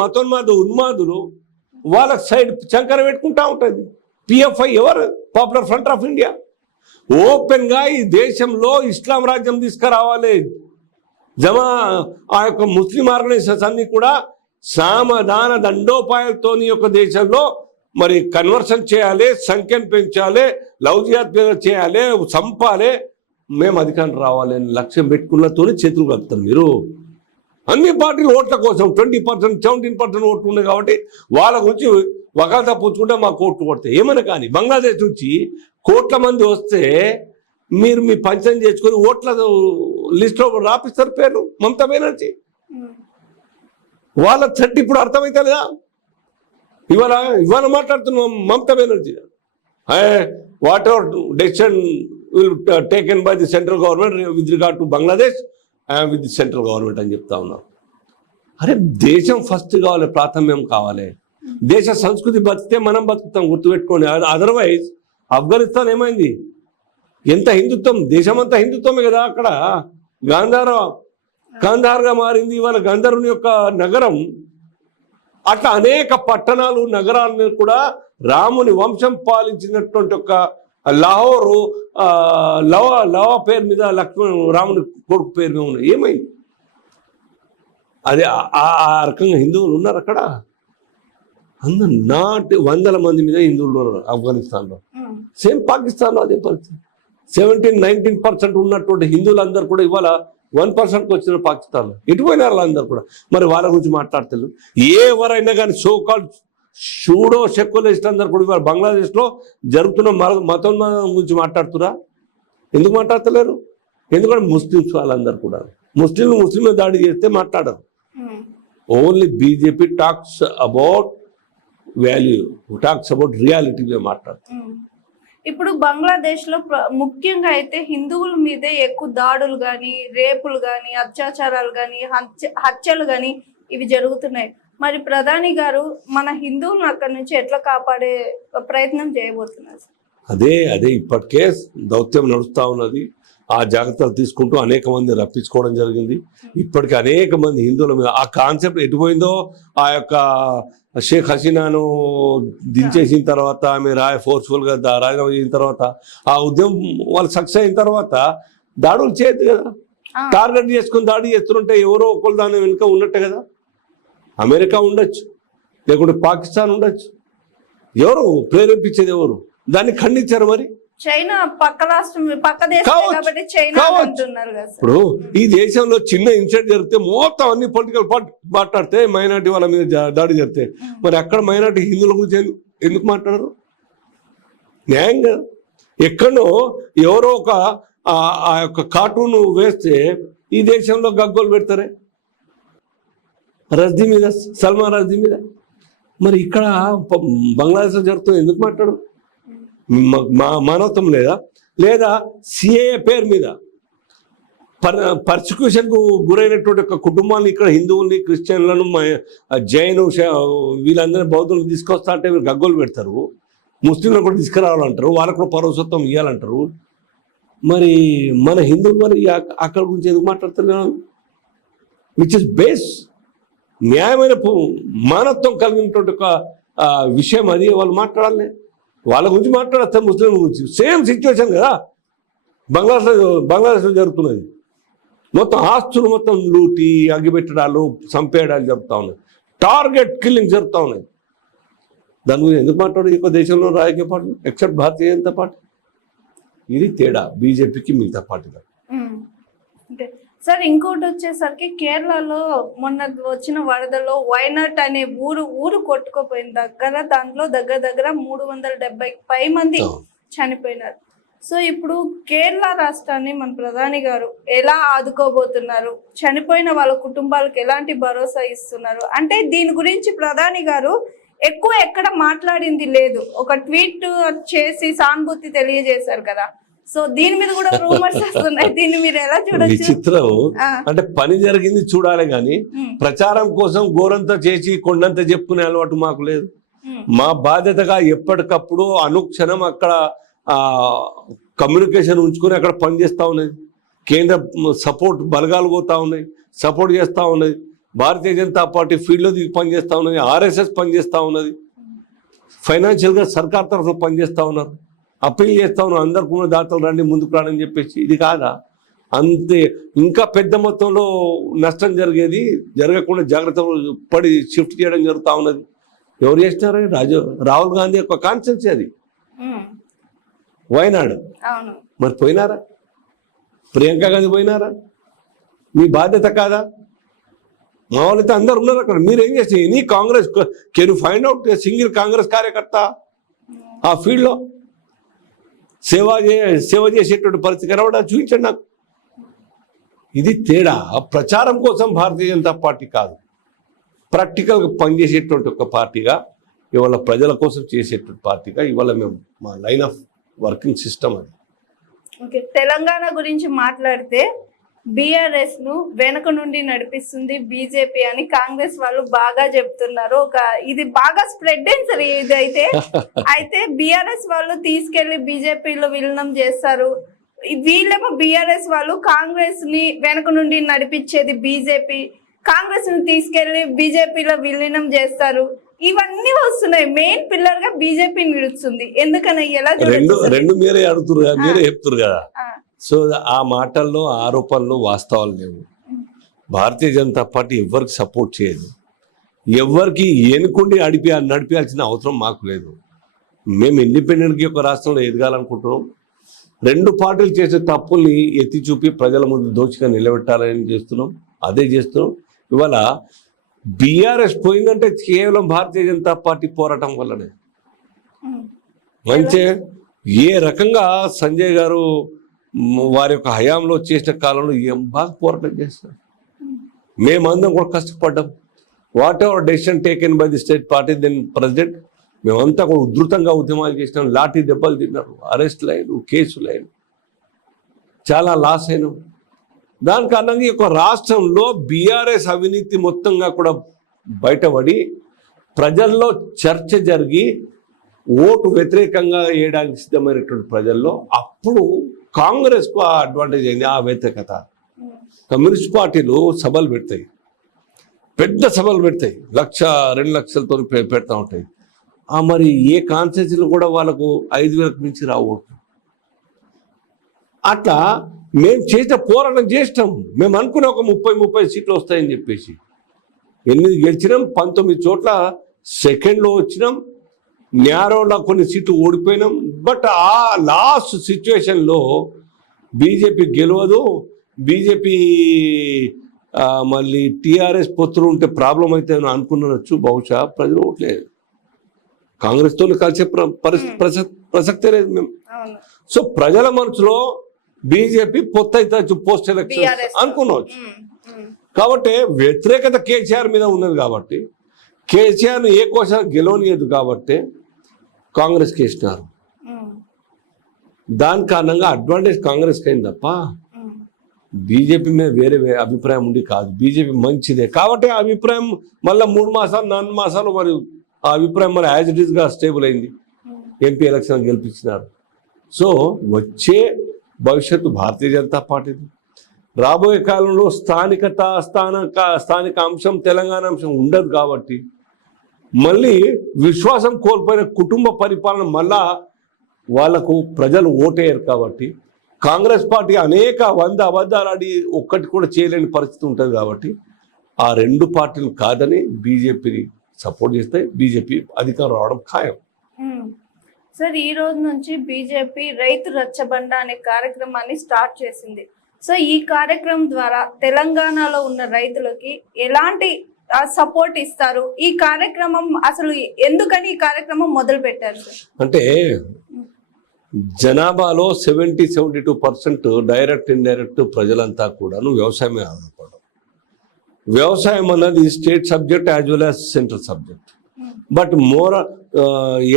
మతోన్మాద ఉన్మాదులు వాళ్ళ సైడ్ చంకర పెట్టుకుంటా ఉంటుంది. పిఎఫ్ఐ ఎవరు? Popular front of India. ఓపెన్గా ఈ దేశంలో ఇస్లాం రాజ్యం తీసుకురావాలి, ఆ యొక్క ముస్లిం ఆర్గనైజేషన్స్ అన్ని కూడా సామధాన దండోపాయాలతో ఈ యొక్క దేశంలో మరి కన్వర్షన్ చేయాలి, సంఖ్యను పెంచాలి, లవ్ జిహాద్ చేయాలి, చంపాలి, మేము అధికారం రావాలి అని లక్ష్యం పెట్టుకున్నతోనే చేతులు కలుపుతారు మీరు. అన్ని పార్టీలు ఓట్ల కోసం 20%, 17% ఓట్లు ఉన్నాయి కాబట్టి వాళ్ళ గురించి వకాల్తా పుచ్చుకుంటే మాకు ఓట్లు కొడతాయి ఏమైనా. కానీ బంగ్లాదేశ్ నుంచి కోట్ల మంది వస్తే మీరు మీ పంచం చేసుకొని ఓట్ల లిస్టులో రాపిస్తారు పేర్లు మమతా బెనర్జీ. వాళ్ళ థ్రెట్ ఇప్పుడు అర్థమైతే లేదా? ఇవాళ మాట్లాడుతున్నాం Mamata Banerjee. What ever decision will taken by the central government with regard to Bangladesh and with the central government అని చెప్తా ఉన్నారు. అరే దేశం ఫస్ట్ కావాలి, ప్రాథమ్యం కావాలి. దేశ సంస్కృతి బతికితే మనం బతుకుతాం, గుర్తుపెట్టుకోండి. అదర్వైజ్ ఆఫ్ఘనిస్తాన్ ఏమైంది? ఎంత హిందుత్వం, దేశమంతా హిందుత్వమే కదా. అక్కడ గాంధార్గా మారింది ఇవాళ గంధర్వుని యొక్క నగరం. అట్లా అనేక పట్టణాలు, నగరాలను కూడా రాముని వంశం పాలించినటువంటి ఒక లాహోరు లవ పేరు మీద, లక్ష్మణ్ రాముని కొడుకు పేరు మీద ఉన్నాయి. ఏమైంది? అదే ఆ రకంగా హిందువులు ఉన్నారు అక్కడ. వందల మంది మీద హిందువులు ఉన్నారు ఆఫ్ఘనిస్తాన్లో. సేమ్ పాకిస్తాన్లో అదే పరిస్థితి. 17-19% ఉన్నటువంటి హిందువులందరూ కూడా ఇవాళ 1%కి వచ్చిన పాకిస్తాన్లో. ఎటుపోయినారు వాళ్ళందరూ కూడా. మరి వాళ్ళ గురించి మాట్లాడతారు. ఎవరైనా కానీ సోకాల్ షూడో సెక్యులరిస్ట్ అందరు కూడా ఇవాళ బంగ్లాదేశ్లో జరుగుతున్న మతోన్మాదం గురించి మాట్లాడుతురా? ఎందుకు మాట్లాడతలేరు? ఎందుకంటే ముస్లిమ్స్ వాళ్ళందరూ కూడా ముస్లింలు దాడి చేస్తే మాట్లాడరు. Only BJP talks about value, talks about reality మాట్లాడుతారు. ఇప్పుడు బంగ్లాదేశ్లో ముఖ్యంగా అయితే హిందువుల మీదే ఎక్కువ దాడులు కానీ, రేపులు కానీ, అత్యాచారాలు కానీ, హత్యలు కానీ ఇవి జరుగుతున్నాయి. మరి ప్రధాని గారు మన హిందువులను అక్కడి నుంచి ఎట్లా కాపాడే ప్రయత్నం చేయబోతున్నారు? అదే ఇప్పటికే దౌత్యం నడుస్తూ ఉన్నది. ఆ జాగ్రత్తలు తీసుకుంటూ అనేక మంది రప్పించుకోవడం జరిగింది. ఇప్పటికీ అనేక మంది హిందువుల మీద ఆ కాన్సెప్ట్ ఎటుపోయిందో, ఆ యొక్క షేక్ హసీనాను దించేసిన తర్వాత, ఆమె ఫోర్స్ఫుల్గా రాజీనామా చేసిన తర్వాత, ఆ ఉద్యమం వాళ్ళు సక్సెస్ అయిన తర్వాత దాడులు చేయద్దు కదా. టార్గెట్ చేసుకుని దాడి చేస్తుంటే ఎవరో ఒకరు దాని వెనుక ఉన్నట్టే కదా. అమెరికా ఉండొచ్చు, లేకుంటే పాకిస్తాన్ ఉండొచ్చు. ఎవరు ప్రేరేపించేది? ఎవరు దాన్ని ఖండించారు? మరి చైనా పక్క రాష్ట్రం, పక్క దేశం కాబట్టి చైనా అంటున్నారు కదా. ఇప్పుడు ఈ దేశంలో చిన్న ఇన్సిడెంట్ జరిగితే మొత్తం అన్ని పొలిటికల్ పార్టీ మాట్లాడితే, మైనార్టీ వాళ్ళ మీద దాడి జరిగితే, మరి అక్కడ మైనార్టీ హిందువుల గురించి ఎందుకు మాట్లాడరు? న్యాయంగా ఎక్కడో ఎవరో ఒక ఆ యొక్క కార్టూన్ వేస్తే ఈ దేశంలో గగ్గోలు పెడతారే రజ్దీ మీద, సల్మాన్ రజ్దీ మీద. మరి ఇక్కడ బంగ్లాదేశ్లో జరుగుతుంది ఎందుకు మాట్లాడు? మానవత్వం లేదా సిఏఏ పేరు మీద పర్సిక్యూషన్కు గురైనటువంటి ఒక కుటుంబాన్ని, ఇక్కడ హిందువుల్ని, క్రిస్టియన్లను, జైను, వీళ్ళందరినీ బౌద్ధులను తీసుకొస్తా అంటే మీరు గగ్గోలు పెడతారు. ముస్లింలను కూడా తీసుకురావాలంటారు, వాళ్ళకు కూడా పౌరసత్వం ఇవ్వాలంటారు. మరి మన హిందువులు మరి అక్కడ గురించి ఎందుకు మాట్లాడుతున్నారు? విచ్ ఇస్ బేస్ న్యాయమైన మానవత్వం కలిగినటువంటి ఒక విషయం అది. వాళ్ళు మాట్లాడాలి, వాళ్ళ గురించి మాట్లాడతారు. ముస్లిం గురించి సేమ్ సిచ్యువేషన్ కదా బంగ్లాదేశ్లో జరుగుతున్నది. మొత్తం ఆస్తులు మొత్తం లూటి, అగ్గిపెట్టడాలు, చంపేయడాలు జరుగుతూ ఉన్నాయి. టార్గెట్ కిల్లింగ్ జరుగుతూ ఉన్నాయి. దాని గురించి ఎందుకు మాట్లాడు ఈ దేశంలో రాజకీయ పార్టీ ఎక్సెప్ట్ భారతీయ జనతా పార్టీ? ఇది తేడా బీజేపీకి మిగతా పార్టీగా. సార్ ఇంకోటి వచ్చేసరికి కేరళలో మొన్న వచ్చిన వరదలో వైనాట్ అనే ఊరు కొట్టుకుపోయిన దాంట్లో దగ్గర 370 పై మంది చనిపోయినారు. సో ఇప్పుడు కేరళ రాష్ట్రాన్ని మన ప్రధాని గారు ఎలా ఆదుకోబోతున్నారు, చనిపోయిన వాళ్ళ కుటుంబాలకు ఎలాంటి భరోసా ఇస్తున్నారు అంటే దీని గురించి ప్రధాని గారు ఎక్కువ ఎక్కడ మాట్లాడింది లేదు. ఒక ట్వీట్ చేసి సానుభూతి తెలియజేశారు కదా. సో దీని మీద కూడా రూమర్స్ వస్తున్నాయి. దీన్ని మీరు ఎలా చూడొచ్చు? విచిత్రం అంటే పని జరిగింది చూడాలి గాని ప్రచారం కోసం గోరంతా చేసి కొండంతా చెప్పుకునే అలవాటు మాకు లేదు. మా బాధ్యతగా ఎప్పటికప్పుడు అనుక్షణం అక్కడ కమ్యూనికేషన్ ఉంచుకొని అక్కడ పనిచేస్తూ ఉన్నది. కేంద్ర సపోర్ట్ బలగాలు పోతా ఉన్నాయి, సపోర్ట్ చేస్తూ ఉన్నది. భారతీయ జనతా పార్టీ ఫీల్డ్లో దిగి పనిచేస్తూ ఉన్నది, ఆర్ఎస్ఎస్ పనిచేస్తూ ఉన్నది, ఫైనాన్షియల్గా సర్కార్ తరఫున పనిచేస్తూ ఉన్నారు, అప్పీల్ చేస్తా ఉన్నారు. అందరికి ఉన్న దాతలు రండి ముందుకు రాని చెప్పేసి. ఇది కాదా? అంతే. ఇంకా పెద్ద మొత్తంలో నష్టం జరిగేది జరగకుండా జాగ్రత్త పడి షిఫ్ట్ చేయడం జరుగుతూ ఉన్నది. ఎవరు చేసినారు? రాహుల్ గాంధీ యొక్క కాన్స్టిట్యున్సీ అది, వయనాడు. మరి పోయినారా? ప్రియాంక గాంధీ పోయినారా? మీ బాధ్యత కాదా? మా వాళ్ళైతే అందరు ఉన్నారు అక్కడ. మీరు ఏం చేస్తే any Congress can find out single Congress కార్యకర్త ఆ ఫీల్డ్లో సేవ చేసేటువంటి పరిస్థితి కనబడా చూపించండి నాకు. ఇది తేడా. ప్రచారం కోసం భారతీయ జనతా పార్టీ కాదు, ప్రాక్టికల్గా పనిచేసేటువంటి ఒక పార్టీగా, ఇవాళ ప్రజల కోసం చేసేటువంటి పార్టీగా ఇవాళ మేము మా లైన్ ఆఫ్ వర్కింగ్ సిస్టమ్ అది. ఓకే, తెలంగాణ గురించి మాట్లాడితే బీఆర్ఎస్ ను వెనక నుండి నడిపిస్తుంది బీజేపీ అని కాంగ్రెస్ వాళ్ళు బాగా చెప్తున్నారు. ఇది బాగా స్ప్రెడ్ అయింది సార్ ఇది అయితే బీఆర్ఎస్ వాళ్ళు తీసుకెళ్లి బీజేపీలో విలీనం చేస్తారు. వీళ్ళేమో బీఆర్ఎస్ వాళ్ళు కాంగ్రెస్ ని వెనక నుండి నడిపించేది బీజేపీ, కాంగ్రెస్ ని తీసుకెళ్లి బీజేపీలో విలీనం చేస్తారు. ఇవన్నీ వస్తున్నాయి. మెయిన్ పిల్లర్ గా బీజేపీ నిలుస్తుంది. ఎందుకని ఎలా రెండు మీరే అడుగుతున్నారు, మీరే చెప్తున్నారు కదా. సో ఆ మాటల్లో ఆరోపణలు వాస్తవాలు లేవు. భారతీయ జనతా పార్టీ ఎవరికి సపోర్ట్ చేయదు, ఎవరికి ఎన్నుకుండి నడిపించాల్సిన అవసరం మాకు లేదు. మేము ఇండిపెండెంట్గా ఒక రాష్ట్రంలో ఎదగాలనుకుంటున్నాం. రెండు పార్టీలు చేసే తప్పుల్ని ఎత్తి చూపి ప్రజల ముందు దోచిగా నిలబెట్టాలని చేస్తున్నాం, అదే చేస్తున్నాం. ఇవాళ బీఆర్ఎస్ పోయిందంటే కేవలం భారతీయ జనతా పార్టీ పోరాటం వల్లనే. మంచి ఏ రకంగా సంజయ్ గారు వారి యొక్క హయాంలో చేసిన కాలంలో ఏం బాగా పోరాటం చేస్తారు. మేమందరం కూడా కష్టపడ్డాం. Whatever decision taken by the state party then president, మేమంతా కూడా ఉధృతంగా ఉద్యమాలు చేసినాం. లాఠీ దెబ్బలు తిన్నారు, అరెస్టులు అయిన, కేసులు అయిన, చాలా లాస్ అయినాం. దాని కారణంగా ఈ యొక్క రాష్ట్రంలో బీఆర్ఎస్ అవినీతి మొత్తంగా కూడా బయటపడి ప్రజల్లో చర్చ జరిగి ఓటు వ్యతిరేకంగా వేయడానికి సిద్ధమైనటువంటి ప్రజల్లో అప్పుడు కాంగ్రెస్కు ఆ అడ్వాంటేజ్ అయింది, ఆ వ్యతిరేకత. కమ్యూనిస్ట్ పార్టీలు సభలు పెడతాయి, పెద్ద సభలు పెడతాయి, 1,00,000, 2,00,000తో పెడతా ఉంటాయి. మరి ఏ కాన్స్టిట్యూన్సీలు కూడా వాళ్ళకు 5,000కు మించి రావు. అట్లా మేము చేసిన పోరాటం చేసినాం. మేము అనుకున్న ఒక 30 సీట్లు వస్తాయని చెప్పేసి 8 గెలిచినాం, 19 చోట్ల సెకండ్లో వచ్చినాం, న్యారోలో కొన్ని సీట్లు ఓడిపోయినాం. బట్ ఆ లాస్ట్ సిచ్యువేషన్లో బీజేపీ గెలవదు, బీజేపీ మళ్ళీ టీఆర్ఎస్ పొత్తులు ఉంటే ప్రాబ్లం అయితే అనుకున్నచ్చు. బహుశా ప్రజలు ఓట్లేదు, కాంగ్రెస్తో కలిసే ప్రసక్తే లేదు మేము. సో ప్రజల మనసులో బీజేపీ పొత్తు అయితే పోస్ట్ ఎలక్షన్ అనుకున్నావచ్చు. కాబట్టి వ్యతిరేకత కేసీఆర్ మీద ఉన్నది కాబట్టి, కేసీఆర్ను ఏ కోశాలు గెలవనియదు కాబట్టి కాంగ్రెస్కి వేసినారు. దాని కారణంగా అడ్వాంటేజ్ కాంగ్రెస్కి అయింది తప్ప బీజేపీ మీద వేరే అభిప్రాయం ఉండి కాదు. బీజేపీ మంచిదే కాబట్టి ఆ అభిప్రాయం మళ్ళీ 3 మాసాలు 4 మాసాలు మరి ఆ అభిప్రాయం మరి యాజ్ ఇట్ ఈస్గా స్టేబుల్ అయింది. ఎంపీ ఎలక్షన్ గెలిపించినారు. సో వచ్చే భవిష్యత్తు భారతీయ జనతా పార్టీది. రాబోయే కాలంలో స్థానిక అంశం, తెలంగాణ అంశం ఉండదు కాబట్టి మళ్ళీ విశ్వాసం కోల్పోయిన కుటుంబ పరిపాలన మళ్ళా వాళ్లకు ప్రజలు ఓటేయరు. కాబట్టి కాంగ్రెస్ పార్టీ అనేక 100 అబద్ధాలు ఆడి ఒక్కటి కూడా చేయలేని పరిస్థితి ఉంటుంది. కాబట్టి ఆ రెండు పార్టీలు కాదని బీజేపీని సపోర్ట్ చేస్తే బీజేపీ అధికారం రావడం ఖాయం. సార్, ఈ రోజు నుంచి బీజేపీ రైతు రచ్చబండ అనే కార్యక్రమాన్ని స్టార్ట్ చేసింది. సో ఈ కార్యక్రమం ద్వారా తెలంగాణలో ఉన్న రైతులకి ఎలాంటి సపోర్ట్ ఇస్తారు? ఈ కార్యక్రమం అసలు ఎందుకని ఈ కార్యక్రమం మొదలు పెట్టారు సార్? అంటే జనాభాలో 72% డైరెక్ట్ ఇండైరెక్ట్ ప్రజలంతా కూడాను వ్యవసాయమే ఆధారపడరు. వ్యవసాయం అన్నది state subject as well as central subject. But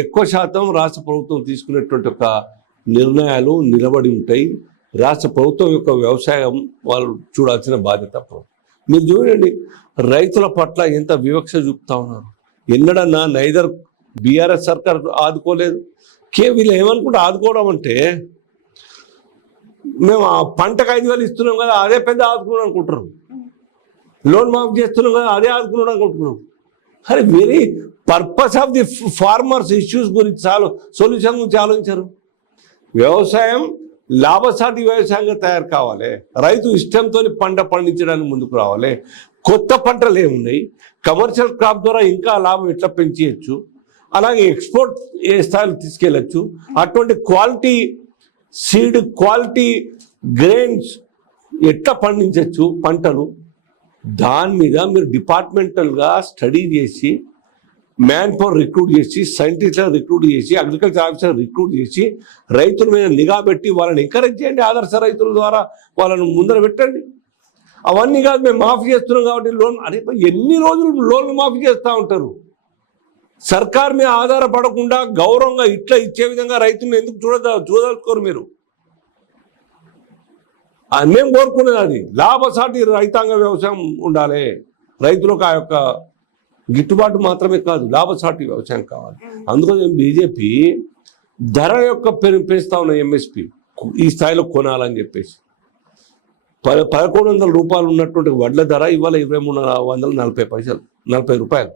ఎక్కువ శాతం రాష్ట్ర ప్రభుత్వం తీసుకునేటువంటి ఒక నిర్ణయాలు నిలబడి ఉంటాయి. రాష్ట్ర ప్రభుత్వం యొక్క వ్యవసాయం వాళ్ళు చూడాల్సిన బాధ్యత. మీరు చూడండి, రైతుల పట్ల ఎంత వివక్ష చూపుతా ఉన్నారు. ఎన్నడన్నా నైదర్ బీఆర్ఎస్ సర్కార్ ఆదుకోలేదు. వీళ్ళు ఏమనుకుంటే ఆదుకోవడం అంటే మేము ఆ పంటకు 5,000 ఇస్తున్నాం కదా, అదే పెద్ద ఆదుకున్నాం అనుకుంటారు. లోన్ మాఫ్ చేస్తున్నాం కదా, అదే ఆదుకున్నాడు అనుకుంటున్నాం. అరే very purpose of the farmers issues గురించి సొల్యూషన్ గురించి ఆలోచించారు. వ్యవసాయం లాభసాటి వ్యవసాయంగా తయారు కావాలి. రైతు ఇష్టంతో పంట పండించడానికి ముందుకు రావాలి. కొత్త పంటలు ఏమున్నాయి, కమర్షియల్ క్రాప్ ద్వారా ఇంకా లాభం ఎట్లా పెంచేయచ్చు, అలాగే ఎక్స్పోర్ట్ ఏ స్థాయిలో తీసుకెళ్ళచ్చు, అటువంటి క్వాలిటీ సీడ్, క్వాలిటీ గ్రెయిన్స్ ఎట్లా పండించవచ్చు పంటలు, దాని మీద మీరు డిపార్ట్మెంటల్గా స్టడీ చేసి మ్యాన్ పవర్ రిక్రూట్ చేసి, సైంటిస్ట్లను రిక్రూట్ చేసి, అగ్రికల్చర్ ఆఫీసర్ రిక్రూట్ చేసి, రైతుల మీద నిఘా పెట్టి వాళ్ళని ఎంకరేజ్ చేయండి. ఆదర్శ రైతుల ద్వారా వాళ్ళను ముందర పెట్టండి. అవన్నీ కాదు మేము మాఫీ చేస్తున్నాం కాబట్టి లోన్, అరే ఎన్ని రోజులు లోన్లు మాఫీ చేస్తూ ఉంటారు. సర్కార్ మీద ఆధారపడకుండా గౌరవంగా ఇట్లా ఇచ్చే విధంగా రైతులను ఎందుకు చూడదలుచుకోరు మీరు? మేము కోరుకునేది అది లాభసాటి రైతాంగ వ్యవసాయం ఉండాలి. రైతులకు ఆ యొక్క గిట్టుబాటు మాత్రమే కాదు, లాభసాటి వ్యవసాయం కావాలి. అందుకోసం బీజేపీ ధర యొక్క పెంచుతా ఉన్న ఎంఎస్పి ఈ స్థాయిలో కొనాలని చెప్పేసి 1,100 రూపాయలు ఉన్నటువంటి వడ్ల ధర ఇవాళ 2,340 రూపాయలు.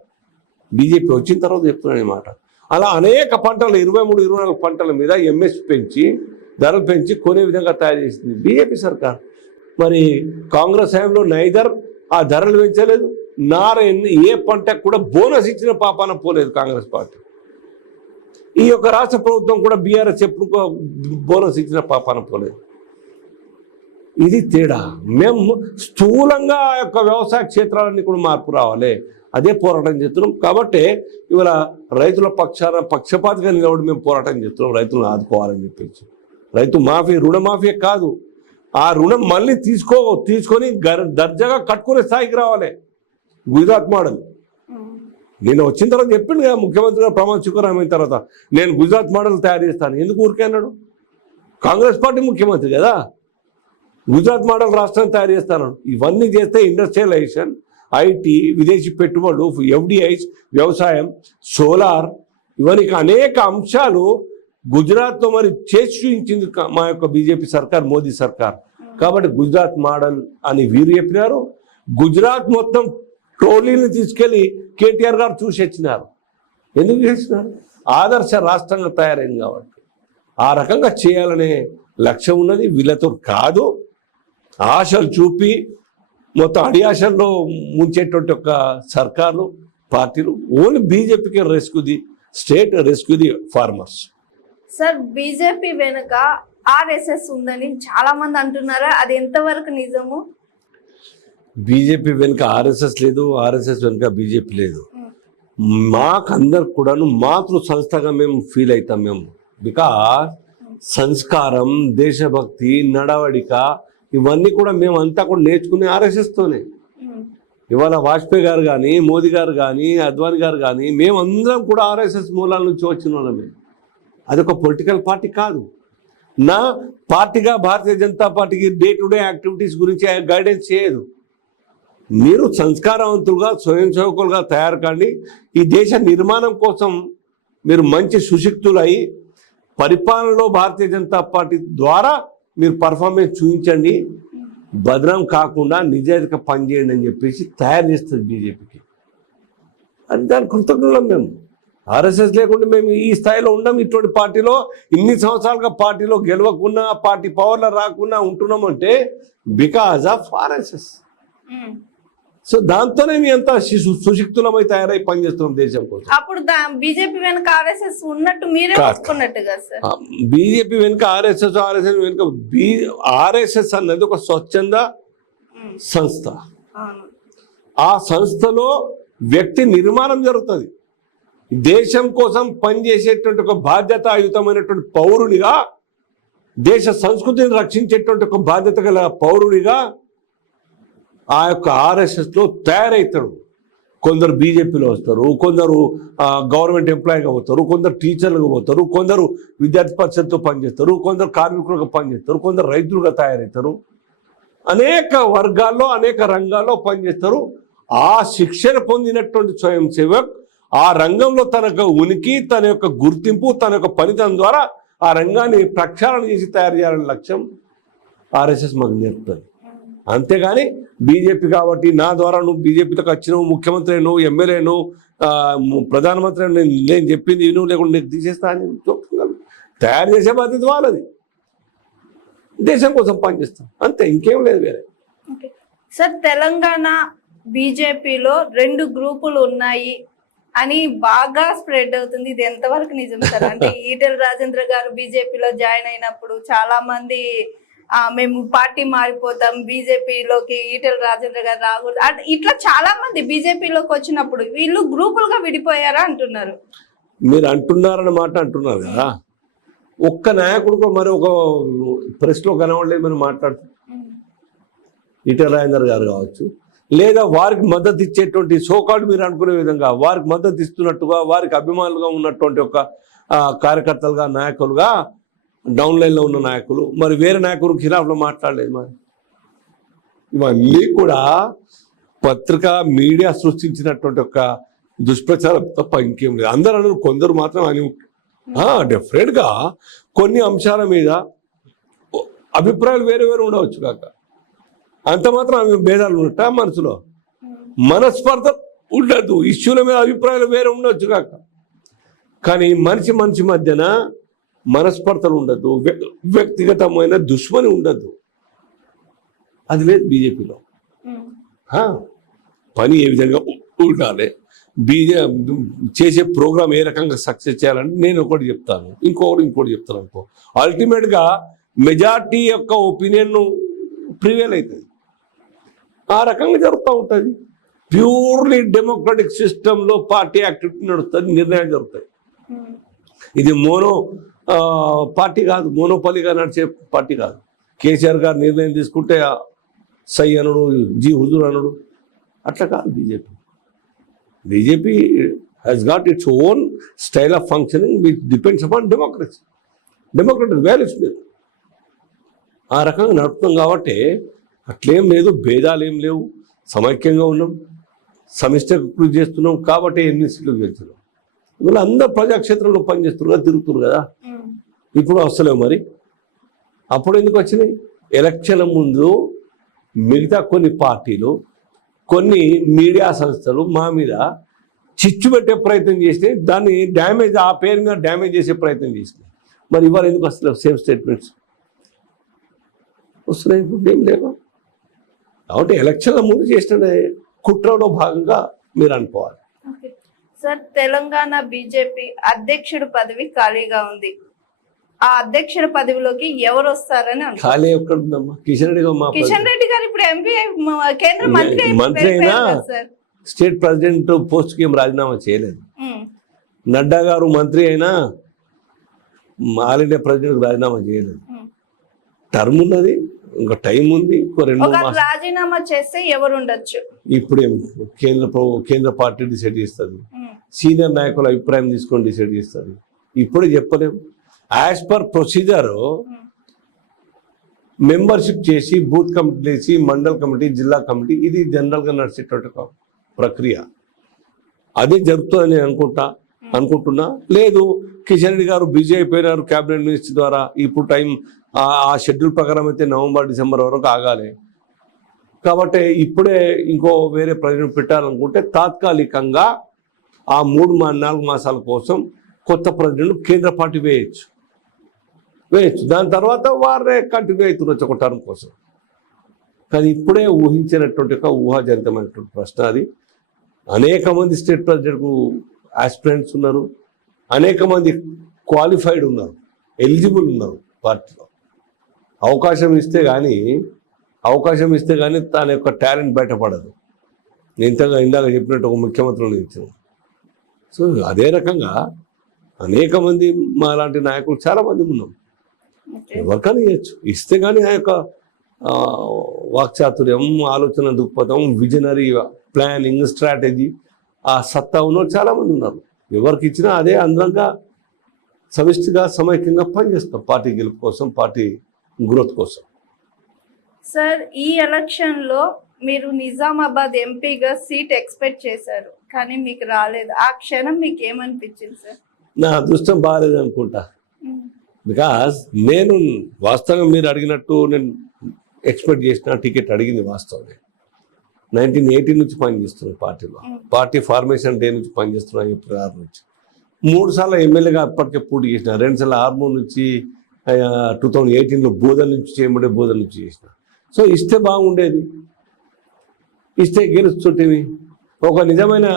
బీజేపీ వచ్చిన తర్వాత చెప్తున్నాను ఈ మాట. అలా అనేక పంటలు 23-24 పంటల మీద ఎంఎస్పి పెంచి ధరలు పెంచి కొనే విధంగా తయారు చేసింది బీజేపీ సర్కార్. మరి కాంగ్రెస్ హయాంలో నైదర్ ఆ ధరలు పెంచలేదు, ఏ పంటకు కూడా బోనస్ ఇచ్చిన పాపాన పోలేదు కాంగ్రెస్ పార్టీ. ఈ యొక్క రాష్ట్ర ప్రభుత్వం కూడా బీఆర్ఎస్ ఎప్పుడు బోనస్ ఇచ్చిన పాపాన పోలేదు. ఇది తేడా. మేము స్థూలంగా ఆ యొక్క వ్యవసాయ క్షేత్రాలన్నీ కూడా మార్పు రావాలి, అదే పోరాటం చేస్తున్నాం. కాబట్టి ఇవాళ రైతుల పక్షపాతిగా నిలబడి మేము పోరాటం చేస్తున్నాం, రైతులను ఆదుకోవాలని చెప్పేసి. రైతు మాఫీ, రుణమాఫీ కాదు, ఆ రుణం మళ్ళీ తీసుకొని దర్జాగా కట్టుకునే స్థాయికి రావాలి. గుజరాత్ మోడల్ నేను వచ్చిన తర్వాత చెప్పిండు కదా ముఖ్యమంత్రి గారు ప్రమాణ స్వీకారం అయిన తర్వాత, నేను గుజరాత్ మోడల్ తయారు చేస్తాను. ఎందుకు ఊరికే అన్నాడు? కాంగ్రెస్ పార్టీ ముఖ్యమంత్రి కదా, గుజరాత్ మోడల్ రాష్ట్రాన్ని తయారు చేస్తాను. ఇవన్నీ చేస్తే ఇండస్ట్రియలైజేషన్, ఐటీ, విదేశీ పెట్టుబడులు, ఎఫ్డిఐస్, వ్యవసాయం, సోలార్, ఇవన్నీ అనేక అంశాలు గుజరాత్లో మరి చేసి చూపించింది మా యొక్క బీజేపీ సర్కార్, మోదీ సర్కార్. కాబట్టి గుజరాత్ మోడల్ అని వీరు చెప్పినారు. గుజరాత్ మొత్తం ట్రోలీని తీసుకెళ్లి కేటీఆర్ గారు చూసి వచ్చినారు. ఎందుకు చేసినారు? ఆదర్శ రాష్ట్రంగా తయారైంది కాబట్టి ఆ రకంగా చేయాలనే లక్ష్యం ఉన్నది. వీళ్ళతో కాదు, ఆశలు చూపి మొత్తం అడియాశల్లో ముంచేటువంటి ఒక సర్కార్లు, పార్టీలు. ఓన్లీ బీజేపీకి state rescue the farmers. Sir, BJP వెనుక ఆర్ఎస్ఎస్ ఉందని చాలా మంది అంటున్నారు, అది ఎంతవరకు నిజము? బీజేపీ వెనుక ఆర్ఎస్ఎస్ లేదు, ఆర్ఎస్ఎస్ వెనుక బీజేపీ లేదు. మాకందరికి కూడాను మాతృ సంస్థగా మేము ఫీల్ అవుతాం. మేము బికాస్ సంస్కారం, దేశభక్తి, నడవడిక ఇవన్నీ కూడా మేము అంతా కూడా నేర్చుకునే ఆర్ఎస్ఎస్తోనే. ఇవాళ వాజ్పేయి గారు కానీ, మోదీ గారు కానీ, అద్వానీ గారు కానీ, మేమందరం కూడా ఆర్ఎస్ఎస్ మూలాల నుంచి వచ్చిన వాళ్ళమే. అదొక పొలిటికల్ పార్టీ కాదు. నా పార్టీగా భారతీయ జనతా పార్టీకి డే టు డే యాక్టివిటీస్ గురించి గైడెన్స్ చేయదు. మీరు సంస్కారవంతులుగా, స్వయం సేవకులుగా తయారు కాండి. ఈ దేశ నిర్మాణం కోసం మీరు మంచి సుశిక్తులై పరిపాలనలో భారతీయ జనతా పార్టీ ద్వారా మీరు పర్ఫార్మెన్స్ చూపించండి, బదనాం కాకుండా నిజాయితీగా పనిచేయండి అని చెప్పేసి తయారు చేస్తుంది బీజేపీకి. అది దాని కృతజ్ఞతలు. మేము ఆర్ఎస్ఎస్ లేకుండా మేము ఈ స్థాయిలో ఉండం. ఇటువంటి పార్టీలో ఇన్ని సంవత్సరాలుగా పార్టీలో గెలవకున్నా, పార్టీ పవర్లో రాకున్నా ఉంటున్నామంటే బికాజ్ ఆఫ్ ఆర్ఎస్ఎస్. సో దాంతోనే మీ అంతా సుశిక్తులమై తయారై పనిచేస్తున్నాం దేశం కోసం. అప్పుడు బీజేపీ వెనుక ఆర్ఎస్ఎస్ ఉన్నట్టు మీరే ఒప్పుకున్నట్టుగా సార్. బీజేపీ వెనుక ఆర్ఎస్ఎస్ వెనుక ఆర్ఎస్ఎస్ అన్నది ఒక స్వచ్ఛంద సంస్థ. ఆ సంస్థలో వ్యక్తి నిర్మాణం జరుగుతుంది. దేశం కోసం పనిచేసేటువంటి ఒక బాధ్యతాయుతమైనటువంటి పౌరునిగా దేశ సంస్కృతిని రక్షించేటువంటి ఒక బాధ్యత గల పౌరుడిగా ఆ యొక్క ఆర్ఎస్ఎస్లో తయారవుతాడు. కొందరు బీజేపీలో వస్తారు, కొందరు గవర్నమెంట్ ఎంప్లాయీగా పోతారు, కొందరు టీచర్లుగా పోతారు, కొందరు విద్యార్థి పరిషత్తో పనిచేస్తారు, కొందరు కార్మికులుగా పనిచేస్తారు, కొందరు రైతులుగా తయారవుతారు. అనేక వర్గాల్లో అనేక రంగాల్లో పనిచేస్తారు. ఆ శిక్షణ పొందినటువంటి స్వయం సేవక్ ఆ రంగంలో తన యొక్క ఉనికి, తన యొక్క గుర్తింపు, తన యొక్క పనితనం ద్వారా ఆ రంగాన్ని ప్రక్షాళన చేసి తయారు చేయాలనే లక్ష్యం ఆర్ఎస్ఎస్ మాకు నేర్పుతుంది. అంతేగాని బీజేపీ కాబట్టి నా ద్వారా నువ్వు బీజేపీలోకి వచ్చినావు, ముఖ్యమంత్రి నువ్వు, ఎమ్మెల్యే నువ్వు, ప్రధానమంత్రి నేను చెప్పింది నువ్వు లేకుండా నేను తీసేస్తా అని తయారు చేసే బాధ్యత వాళ్ళది. దేశం కోసం పనిచేస్తాం అంతే, ఇంకేం లేదు వేరే. సార్, తెలంగాణ బీజేపీలో 2 గ్రూపులు ఉన్నాయి అని బాగా స్ప్రెడ్ అవుతుంది. ఇది ఎంతవరకు నిజం సార్? అంటే ఈటెల రాజేంద్ర గారు బీజేపీలో జాయిన్ అయినప్పుడు చాలా మంది మేము పార్టీ మారిపోతాం, బీజేపీలోకి ఈటెల రాజేంద్ర గారు రాకూడదు, ఇట్లా చాలా మంది బీజేపీలోకి వచ్చినప్పుడు వీళ్ళు గ్రూపులుగా విడిపోయారా అంటున్నారు. మీరు అంటున్నారన్న మాట అంటున్నారు కదా, ఒక్క నాయకుడు మరి ఒక ప్రెస్లో కనబడలేదు మనం మాట్లాడుతాం. ఈటెల రాజేందర్ గారు కావచ్చు, లేదా వారికి మద్దతు ఇచ్చేటువంటి సోకాల్డ్ మీరు అనుకునే విధంగా వారికి మద్దతు ఇస్తున్నట్టుగా వారికి అభిమానులుగా ఉన్నటువంటి ఒక కార్యకర్తలుగా, నాయకులుగా, డౌన్ లైన్లో ఉన్న నాయకులు మరి వేరే నాయకులు ఖిలాఫ్లో మాట్లాడలేదు. మరి ఇవన్నీ కూడా పత్రిక మీడియా సృష్టించినటువంటి ఒక దుష్ప్రచారం తప్ప ఇంకేం లేదు. అందరూ అన్నారు, కొందరు మాత్రం అని డెఫినెట్గా కొన్ని అంశాల మీద అభిప్రాయాలు వేరే వేరే ఉండవచ్చు కాక అంత మాత్రం అవి భేదాలు ఉన్నట్ట మనసులో మనస్పర్ధ ఉండదు. ఇష్యూల మీద అభిప్రాయాలు వేరే ఉండవచ్చు కాక, కానీ మనిషి మధ్యన మనస్పర్ధలు ఉండదు, వ్యక్తిగతమైన దుష్మని ఉండదు. అది లేదు బీజేపీలో. పని ఏ విధంగా ఉండాలి, చేసే ప్రోగ్రామ్ ఏ రకంగా సక్సెస్ చేయాలని నేను ఒకటి చెప్తాను, ఇంకోటి చెప్తాను అనుకో. అల్టిమేట్గా మెజార్టీ యొక్క ఒపీనియన్ ప్రివేల్ అవుతుంది. ఆ రకంగా జరుగుతూ ఉంటుంది. ప్యూర్లీ డెమోక్రటిక్ సిస్టంలో పార్టీ యాక్టివిటీ నడుస్తుంది, నిర్ణయాలు జరుగుతాయి. ఇది పార్టీ కాదు, మోనోపలిగా నడిచే పార్టీ కాదు. కేసీఆర్ గారు నిర్ణయం తీసుకుంటే సై అనుడు, జీ హుజూర్ అనుడు, అట్లా కాదు BJP. BJP has got its own style of functioning which depends upon democracy, democratic values మీద ఆ రకంగా నడుపుతాం. కాబట్టి అట్లేం లేదు, భేదాలు ఏం లేవు, సమైక్యంగా ఉన్నాం, సమిష్టి కృషి చేస్తున్నాం. కాబట్టి ఎన్ని సీట్లు గెలుస్తున్నాం. వీళ్ళు అందరూ ప్రజాక్షేత్రంలో పనిచేస్తున్నారు, తిరుగుతున్నారు కదా. ఇప్పుడు వస్తలేవు మరి, అప్పుడు ఎందుకు వచ్చినాయి? ఎలక్షన్ల ముందు మిగతా కొన్ని పార్టీలు, కొన్ని మీడియా సంస్థలు మా మీద చిచ్చు పెట్టే ప్రయత్నం చేసినాయి, దాన్ని డ్యామేజ్, ఆ పేరు మీద డ్యామేజ్ చేసే ప్రయత్నం చేసినాయి. మరి ఇవాళ ఎందుకు వస్తలేవు సేమ్ స్టేట్మెంట్స్ వస్తున్నాయి? ఇప్పుడు ఏం లేవు. కాబట్టి ఎలక్షన్ల ముందు చేసిన కుట్రలో భాగంగా మీరు అనుకోవాలి. సార్, తెలంగాణ బీజేపీ అధ్యక్షుడు పదవి ఖాళీగా ఉంది. ఆ అధ్యక్షుడి పదవిలోకి ఎవరు వస్తారని ఖాళీ ఎక్కడ ఉందమ్మా? కిషన్ రెడ్డి గారు ఇప్పుడు ఎంపీ, కేంద్ర మంత్రి అయినా స్టేట్ ప్రెసిడెంట్ పోస్ట్ కి ఏం రాజీనామా చేయలేదు. నడ్డా గారు మంత్రి అయినా ఆల్ ఇండియా ప్రెసిడెంట్ రాజీనామా చేయలేదు. టర్మ్ ఉన్నది, ఇంకా టైం ఉంది, ఇంకో 2 మాసాలు. రాజీనామా చేస్తే ఎవరు ఉండొచ్చు? ఇప్పుడేం కేంద్ర పార్టీ డిసైడ్ చేస్తుంది, సీనియర్ నాయకుల అభిప్రాయం తీసుకొని డిసైడ్ చేస్తుంది. ఇప్పుడే చెప్పలేము. యాజ్ పర్ ప్రొసీజర్ మెంబర్షిప్ చేసి బూత్ కమిటీ చేసి మండల్ కమిటీ, జిల్లా కమిటీ, ఇది జనరల్గా నడిచేటువంటి ఒక ప్రక్రియ. అదే జరుగుతుందని నేను అనుకుంటున్నా. లేదు, కిషన్ రెడ్డి గారు బిజీ అయిపోయినారు క్యాబినెట్ మినిస్టర్ ద్వారా, ఇప్పుడు టైం ఆ షెడ్యూల్ ప్రకారం అయితే నవంబర్ డిసెంబర్ వరకు ఆగాలి. కాబట్టి ఇప్పుడే ఇంకో వేరే ప్రెసిడెంట్ పెట్టాలనుకుంటే తాత్కాలికంగా ఆ 3-4 మాసాల కోసం కొత్త ప్రెసిడెంట్ కేంద్ర పార్టీ వేయచ్చు. దాని తర్వాత వారే కంటిన్యూ అవుతున్నారు ఒక టర్మ్ కోసం. కానీ ఇప్పుడే ఊహించినటువంటి ఒక ఊహాజనితమైనటువంటి ప్రశ్న అది. అనేక మంది స్టేట్ ప్రెసిడెంట్కు ఆస్పిరెంట్స్ ఉన్నారు, అనేక మంది క్వాలిఫైడ్ ఉన్నారు, ఎలిజిబుల్ ఉన్నారు పార్టీలో. అవకాశం ఇస్తే కానీ తన యొక్క టాలెంట్ బయటపడదు. నేను ఇందాక చెప్పినట్టు ఒక ముఖ్యమంత్రులు ఇచ్చాను. సో అదే రకంగా అనేక మంది మా లాంటి నాయకులు చాలామంది ఉన్నాం. ఎవరికైనా ఇవ్వచ్చు. ఇస్తే కానీ ఆ యొక్క వాక్చాతుర్యం, ఆలోచన దృక్పథం, విజనరీ ప్లానింగ్, స్ట్రాటజీ, ఆ సత్తా ఉన్నోళ్ళు చాలామంది ఉన్నారు. ఎవరికి ఇచ్చినా అదే అందంగా సమిష్టిగా సమైక్యంగా పనిచేస్తాం పార్టీ గెలుపు కోసం, పార్టీ గ్రోత్ కోసం. సార్, ఈ ఎలక్షన్లో మీరు నిజామాబాద్ ఎంపీగా సీట్ ఎక్స్పెక్ట్ చేశారు, కానీ మీకు రాలేదు. ఆ క్షణం మీకు ఏమనిపించింది సార్? నా అదృష్టం బాగాలేదు అనుకుంటా. బికాస్ నేను వాస్తవంగా మీరు అడిగినట్టు నేను ఎక్స్పెక్ట్ చేసిన టికెట్ అడిగింది వాస్తవమే. 1980 నుంచి పనిచేస్తున్నాను పార్టీలో. పార్టీ ఫార్మేషన్ డే నుంచి పనిచేస్తున్నాను, ఏప్రిల్ 6 నుంచి. 3 సార్లు ఎమ్మెల్యేగా అప్పటికే పోటీ చేసిన. 2 సార్లు ఆర్మూర్ నుంచి, 2018లో బోధన నుంచి చేయమంటే బోధన నుంచి చేసిన. సో ఇస్తే బాగుండేది, ఇస్తే గెలుస్తుంటేవి. ఒక నిజమైన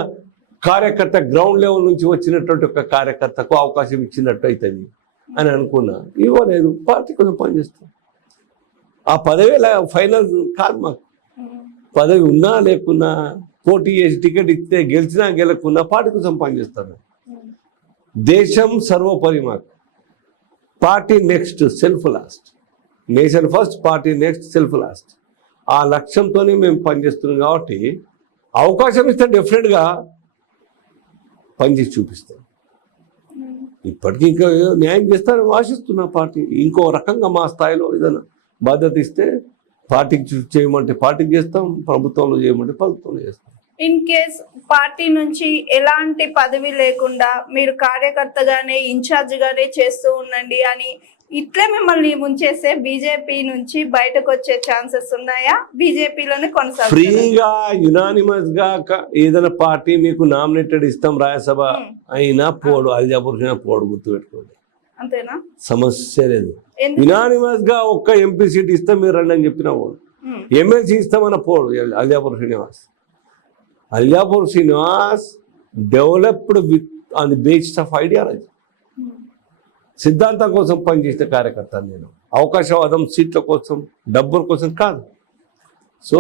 కార్యకర్త, గ్రౌండ్ లెవెల్ నుంచి వచ్చినటువంటి ఒక కార్యకర్తకు అవకాశం ఇచ్చినట్టు అవుతుంది అని అనుకున్నా. ఇవ్వలేదు. పార్టీ కోసం పనిచేస్తాం. ఆ పదవి ఫైనల్ కాదు మాకు. పదవి ఉన్నా లేకున్నా, పోటీ చేసి టికెట్ ఇస్తే గెలిచినా గెలకున్నా పార్టీ కోసం పనిచేస్తాను. దేశం సర్వోపరి మాకు. Party next, self last. Nation first, party next, self last. ఆ లక్ష్యంతోనే మేము పనిచేస్తున్నాం కాబట్టి అవకాశం ఇస్తే డెఫినెట్గా పనిచేసి చూపిస్తాం. ఇప్పటికీ ఇంకా న్యాయం చేస్తారని ఆశిస్తున్నా. పార్టీ ఇంకో రకంగా మా స్థాయిలో ఏదైనా బాధ్యత ఇస్తే పార్టీకి చేయమంటే పార్టీకి చేస్తాం, ప్రభుత్వంలో చేయమంటే ప్రభుత్వంలో చేస్తాం. ఇన్ కేస్ పార్టీ నుంచి ఎలాంటి పదవి లేకుండా మీరు కార్యకర్తగానే, ఇన్ఛార్జిగానే చేస్తూ ఉండండి అని ఇట్లే మిమ్మల్ని ముంచేస్తే బీజేపీ నుంచి బయటకు వచ్చే ఛాన్సెస్ ఉన్నాయా? బీజేపీలోనే కొనసాగుతారా? ఫ్రీగా యునానిమస్ గా ఏదైనా పార్టీ మీకు నామినేటెడ్ ఇస్తాం, రాజ్యసభ అయినా పోడు, అల్జాపూర్ పోడు, గుర్తుపెట్టుకోండి. అంతేనా? సమస్య లేదు. యునానిమస్ గా ఒక్క ఎంపీ సీట్ ఇస్తాం మీరు రండి అని చెప్పిన పోడు. ఎమ్మెల్సీ ఇస్తామన్న పోడు. Aljapur Srinivas developed with on the basis of ideology. సిద్ధాంతం కోసం పనిచేసిన కార్యకర్త నేను. అవకాశవాదం, సీట్ల కోసం, డబ్బుల కోసం కాదు. సో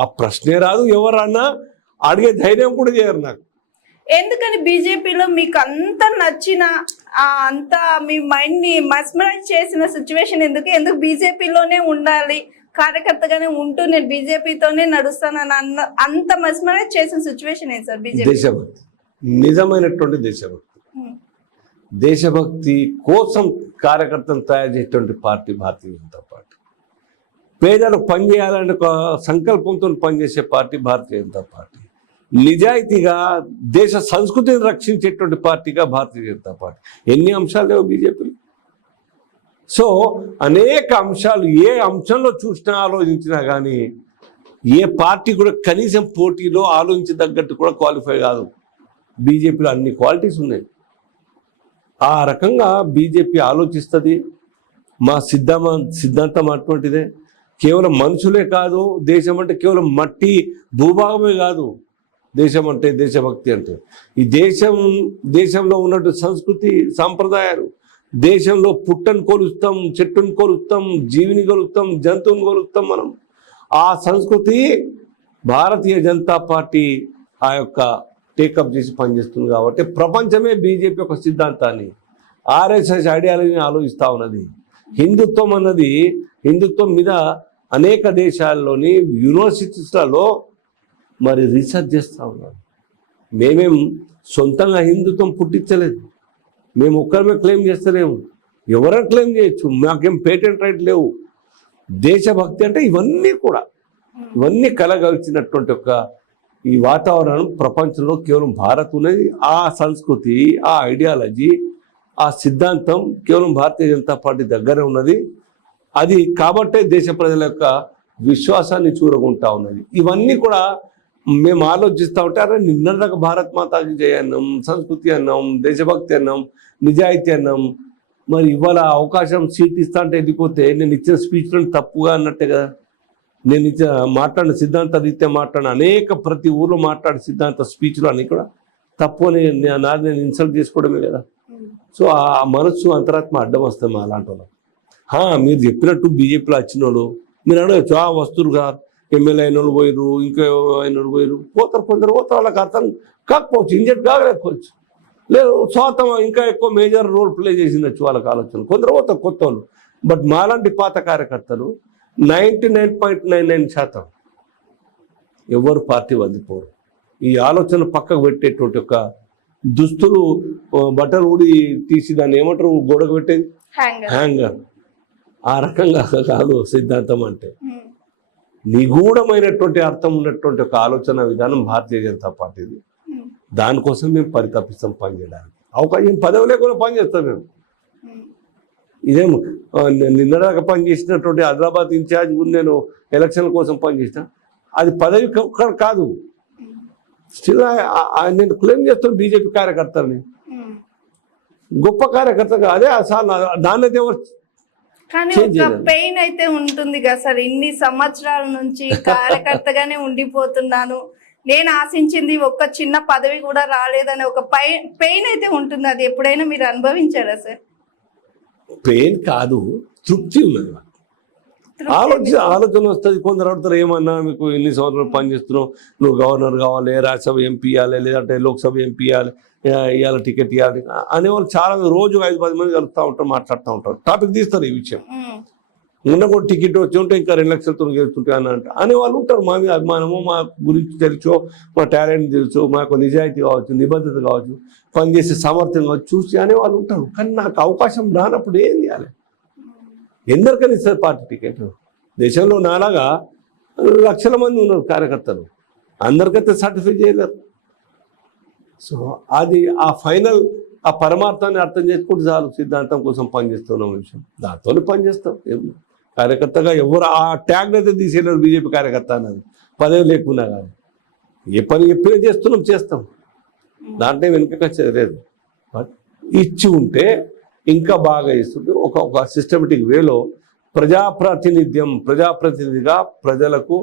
ఆ ప్రశ్నే రాదు. ఎవరన్నా అడిగే ధైర్యం కూడా చేయరు నాకు. ఎందుకని బీజేపీలో మీకు అంత నచ్చిన, అంత మీ మైండ్ ని మస్మరైజ్ చేసిన సిచ్యువేషన్ ఎందుకు బీజేపీలోనే ఉండాలి, కార్యకర్తగానే ఉంటూ నేను బీజేపీతోనే నడుస్తానని అంత మస్మరైజ్ చేసిన సిచ్యువేషన్ ఏంటి సార్? బీజేపీ దేశభక్తి, నిజమైనటువంటి దేశభక్తి. దేశభక్తి కోసం కార్యకర్తను తయారు చేసేటువంటి పార్టీ భారతీయ జనతా పార్టీ. పేదలకు పనిచేయాలనే ఒక సంకల్పంతో పనిచేసే పార్టీ భారతీయ జనతా పార్టీ. నిజాయితీగా దేశ సంస్కృతిని రక్షించేటువంటి పార్టీగా భారతీయ జనతా పార్టీ. ఎన్ని అంశాలు లేవు బీజేపీలో. సో అనేక అంశాలు, ఏ అంశంలో చూసినా, ఆలోచించినా కానీ ఏ పార్టీ కూడా కనీసం పోటీలో ఆలోచించదగ్గట్టు కూడా క్వాలిఫై కాదు. బీజేపీలో అన్ని క్వాలిటీస్ ఉన్నాయి. ఆ రకంగా బీజేపీ ఆలోచిస్తుంది. మా సిద్ధాంతం అటువంటిదే. కేవలం మనుషులే కాదు, దేశం అంటే కేవలం మట్టి భూభాగమే కాదు. దేశం అంటే, దేశభక్తి అంటే ఈ దేశంలో ఉన్నట్టు సంస్కృతి, సాంప్రదాయాలు, దేశంలో పుట్టను కొలుస్తాం, చెట్టును కొలుస్తాం, జీవిని కొలుస్తాం, జంతువుని కొలుస్తాం మనం. ఆ సంస్కృతి భారతీయ జనతా పార్టీ ఆ యొక్క టేకప్ చేసి పనిచేస్తుంది కాబట్టి ప్రపంచమే బీజేపీ యొక్క సిద్ధాంతాన్ని, ఆర్ఎస్ఎస్ ఐడియాలజీని ఆలోచిస్తూ ఉన్నది. హిందుత్వం మీద అనేక దేశాల్లోని యూనివర్సిటీస్లలో మరి రీసెర్చ్ చేస్తూ ఉన్నారు. మేమేం సొంతంగా హిందుత్వం పుట్టించలేదు. మేము ఒక్కరమే క్లెయిమ్ చేస్తలేము. ఎవరైనా క్లెయిమ్ చేయొచ్చు. మాకేం పేటెంట్ రైట్ లేవు. దేశభక్తి అంటే ఇవన్నీ కలగలిసినటువంటి ఒక ఈ వాతావరణం ప్రపంచంలో కేవలం భారత్ ఉన్నది. ఆ సంస్కృతి, ఆ ఐడియాలజీ, ఆ సిద్ధాంతం కేవలం భారతీయ జనతా పార్టీ దగ్గరే ఉన్నది. అది కాబట్టే దేశ ప్రజల యొక్క విశ్వాసాన్ని చూరగొంటా ఉన్నది. ఇవన్నీ కూడా మేము ఆలోచిస్తూ ఉంటే, అరే నిన్నదాకా భారత్ మాతాకి జయ అన్నాం, సంస్కృతి అన్నాం, దేశభక్తి అన్నాం, నిజాయితీ అన్నాం. మరి ఇవాళ అవకాశం సీట్ ఇస్తా అంటే వెళ్ళిపోతే నేను ఇచ్చిన స్పీచ్లో తప్పుగా అన్నట్టే కదా. నేను మాట్లాడిన సిద్ధాంత రీత్యా మాట్లాడిన ప్రతి ఊర్లో మాట్లాడే సిద్ధాంత స్పీచ్లు అన్నీ కూడా తప్పు అని నేను ఇన్సల్ట్ చేసుకోవడమే కదా. సో ఆ మనస్సు, అంతరాత్మ అడ్డం వస్తాయి మా అలాంటి వాళ్ళు. మీరు చెప్పినట్టు బీజేపీలో వచ్చిన వాళ్ళు మీరు అడగచ్చు, వస్తురుగా ఎమ్మెల్యే అయిన వాళ్ళు పోయిరు, ఇంకా అయిన వాళ్ళు పోయిరు, పోతారు. కొందరు పోతారు, వాళ్ళకి అర్థం కాకపోవచ్చు, ఇంజెక్ట్ కాగలేకపోవచ్చు, లేదు స్వాతం ఇంకా ఎక్కువ మేజర్ రోల్ ప్లే చేసిందచ్చు వాళ్ళకి ఆలోచన. కొందరు పోతారు కొత్త వాళ్ళు. బట్ మాలాంటి పాత కార్యకర్తలు 99.99% ఎవరు పార్టీ వదిలిపోరు. ఈ ఆలోచన పక్కకు పెట్టేటువంటి ఒక దుస్తులు బట్టలు ఊడి తీసి దాన్ని ఏమంటారు గోడకు పెట్టేది హ్యాంగర్, ఆ రకంగా కాదు సిద్ధాంతం అంటే. నిగూఢమైనటువంటి అర్థం ఉన్నటువంటి ఒక ఆలోచన విధానం భారతీయ జనతా పార్టీది. దానికోసం మేము పరితపిస్తాం పనిచేయడానికి. అవకాశం పదవి లేకుండా పనిచేస్తాం మేము. ఇదేం నిన్నదాకా పనిచేసినటువంటి హైదరాబాద్ ఇన్ఛార్జ్ నేను ఎలక్షన్ కోసం పనిచేసిన, అది పదవి కాదు. స్టిల్ నేను క్లెయిమ్ చేస్తాను బీజేపీ కార్యకర్తని, గొప్ప కార్యకర్తగా. అదే అసలు దాన్ని అయితే కానీ ఒక పెయిన్ అయితే ఉంటుంది కదా సార్, ఇన్ని సంవత్సరాల నుంచి కార్యకర్తగానే ఉండిపోతున్నాను, నేను ఆశించింది ఒక చిన్న పదవి కూడా రాలేదని ఒక పెయిన్ అయితే ఉంటుంది. అది ఎప్పుడైనా మీరు అనుభవించారా సార్? పెయిన్ కాదు, తృప్తి ఉన్నది. ఆలోచన వస్తుంది. కొందరు అడుగుతారు, ఏమన్నా మీకు ఎన్ని సంవత్సరాలు పనిచేస్తున్నావు, నువ్వు గవర్నర్ కావాలి, రాజ్యసభ ఎంపీ ఇవ్వాలి, లేదంటే లోక్సభ ఎంపీ ఇవ్వాలి, ఇవాళ టికెట్ ఇవ్వాలి అనేవాళ్ళు చాలా రోజు 5-10 మంది కలుపుతూ ఉంటారు, మాట్లాడుతూ ఉంటారు, టాపిక్ తీస్తారు ఈ విషయం. నిన్న కూడా టికెట్ వచ్చి ఉంటే ఇంకా 2 లక్షలతో గెలుస్తుంటే అని అనేవాళ్ళు ఉంటారు. మా మీద అభిమానము, మా గురించి తెలుసో, మా టాలెంట్ తెలుసో, మాకు నిజాయితీ కావచ్చు, నిబద్ధత కావచ్చు, పనిచేసే సామర్థ్యం కావచ్చు చూసి అనేవాళ్ళు ఉంటారు. కానీ నాకు అవకాశం రానప్పుడు ఏం చేయాలి? ఎందరికని ఇస్తారు పార్టీ టికెట్? దేశంలో నాలాగా లక్షల మంది ఉన్నారు కార్యకర్తలు, అందరికైతే సర్టిఫై చేయలేరు. సో అది ఆ ఫైనల్ ఆ పరమార్థాన్ని అర్థం చేసుకుంటే చాలు. సిద్ధాంతం కోసం పనిచేస్తున్నాం విషయం, దాంతో పనిచేస్తాం. కార్యకర్తగా ఎవరు ఆ ట్యాగ్ అయితే తీసేయలేరు బీజేపీ కార్యకర్త అన్నది, పదవి లేకున్నా కానీ. ఏ పని ఎప్పుడే చేస్తాం, దాంట్లో వెనుకకొచ్చేది లేదు. బట్ ఇచ్చి ఉంటే ఇంకా బాగా ఇస్తుంటే ఒక సిస్టమేటిక్ వేలో ప్రజాప్రతినిధిగా ప్రజలకు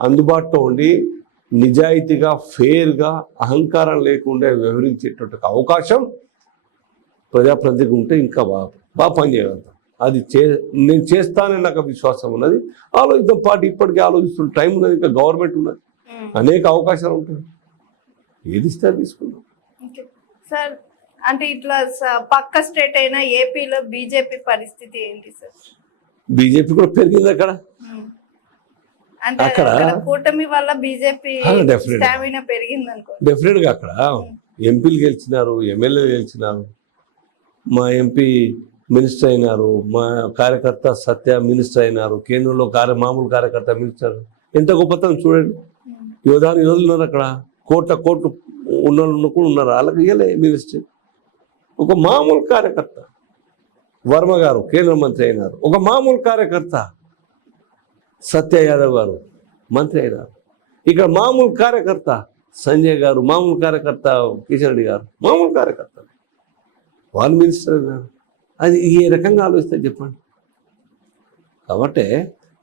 అందుబాటులో ఉండి నిజాయితీగా, ఫెయిర్గా, అహంకారం లేకుండా వ్యవహరించేటువంటి అవకాశం ప్రజాప్రతినిధికి ఉంటే ఇంకా బాగా పనిచేయగలుగుతాం. అది నేను చేస్తానని నాకు విశ్వాసం ఉన్నది. ఆలోచిద్దాం. పార్టీ ఇప్పటికీ ఆలోచిస్తున్న టైం ఉన్నది, ఇంకా గవర్నమెంట్ ఉన్నది, అనేక అవకాశాలు ఉంటుంది. ఏది ఇస్తే తీసుకుందాం సార్. అంటే ఇట్లా పక్క స్టేట్ అయినా ఏపీలో బీజేపీ పరిస్థితి ఏంటి సార్? బీజేపీ కూడా పెరిగింది అక్కడ. అంటే అక్కడ కూటమి వల్ల బీజేపీ స్టామినా పెరిగింది అనుకో. డెఫినెట్ గా అక్కడ ఎంపీలు గెలిచినారు, ఎమ్మెల్యేలు గెలిచినారు, మా ఎంపీ మినిస్టర్ అయినారు, మా కార్యకర్త సత్య మినిస్టర్ అయినారు, కేంద్రంలో మామూలు కార్యకర్త మినిస్టర్. ఎంత గొప్పతనం చూడండి. యోధాని యోధులు ఉన్నారు అక్కడ, కోట్లు ఉన్న కూడా ఉన్నారు. వాళ్ళకి ఇవ్వలే మినిస్టర్. ఒక మామూలు కార్యకర్త వర్మ గారు కేంద్ర మంత్రి అయినారు, ఒక మామూలు కార్యకర్త సత్య యాదవ్ గారు మంత్రి అయినారు. ఇక్కడ మామూలు కార్యకర్త సంజయ్ గారు, మామూలు కార్యకర్త కిషన్ రెడ్డి గారు, మామూలు కార్యకర్త, వాళ్ళు మినిస్టర్ అయినారు. అది ఏ రకంగా ఆలోచిస్తే చెప్పండి. కాబట్టి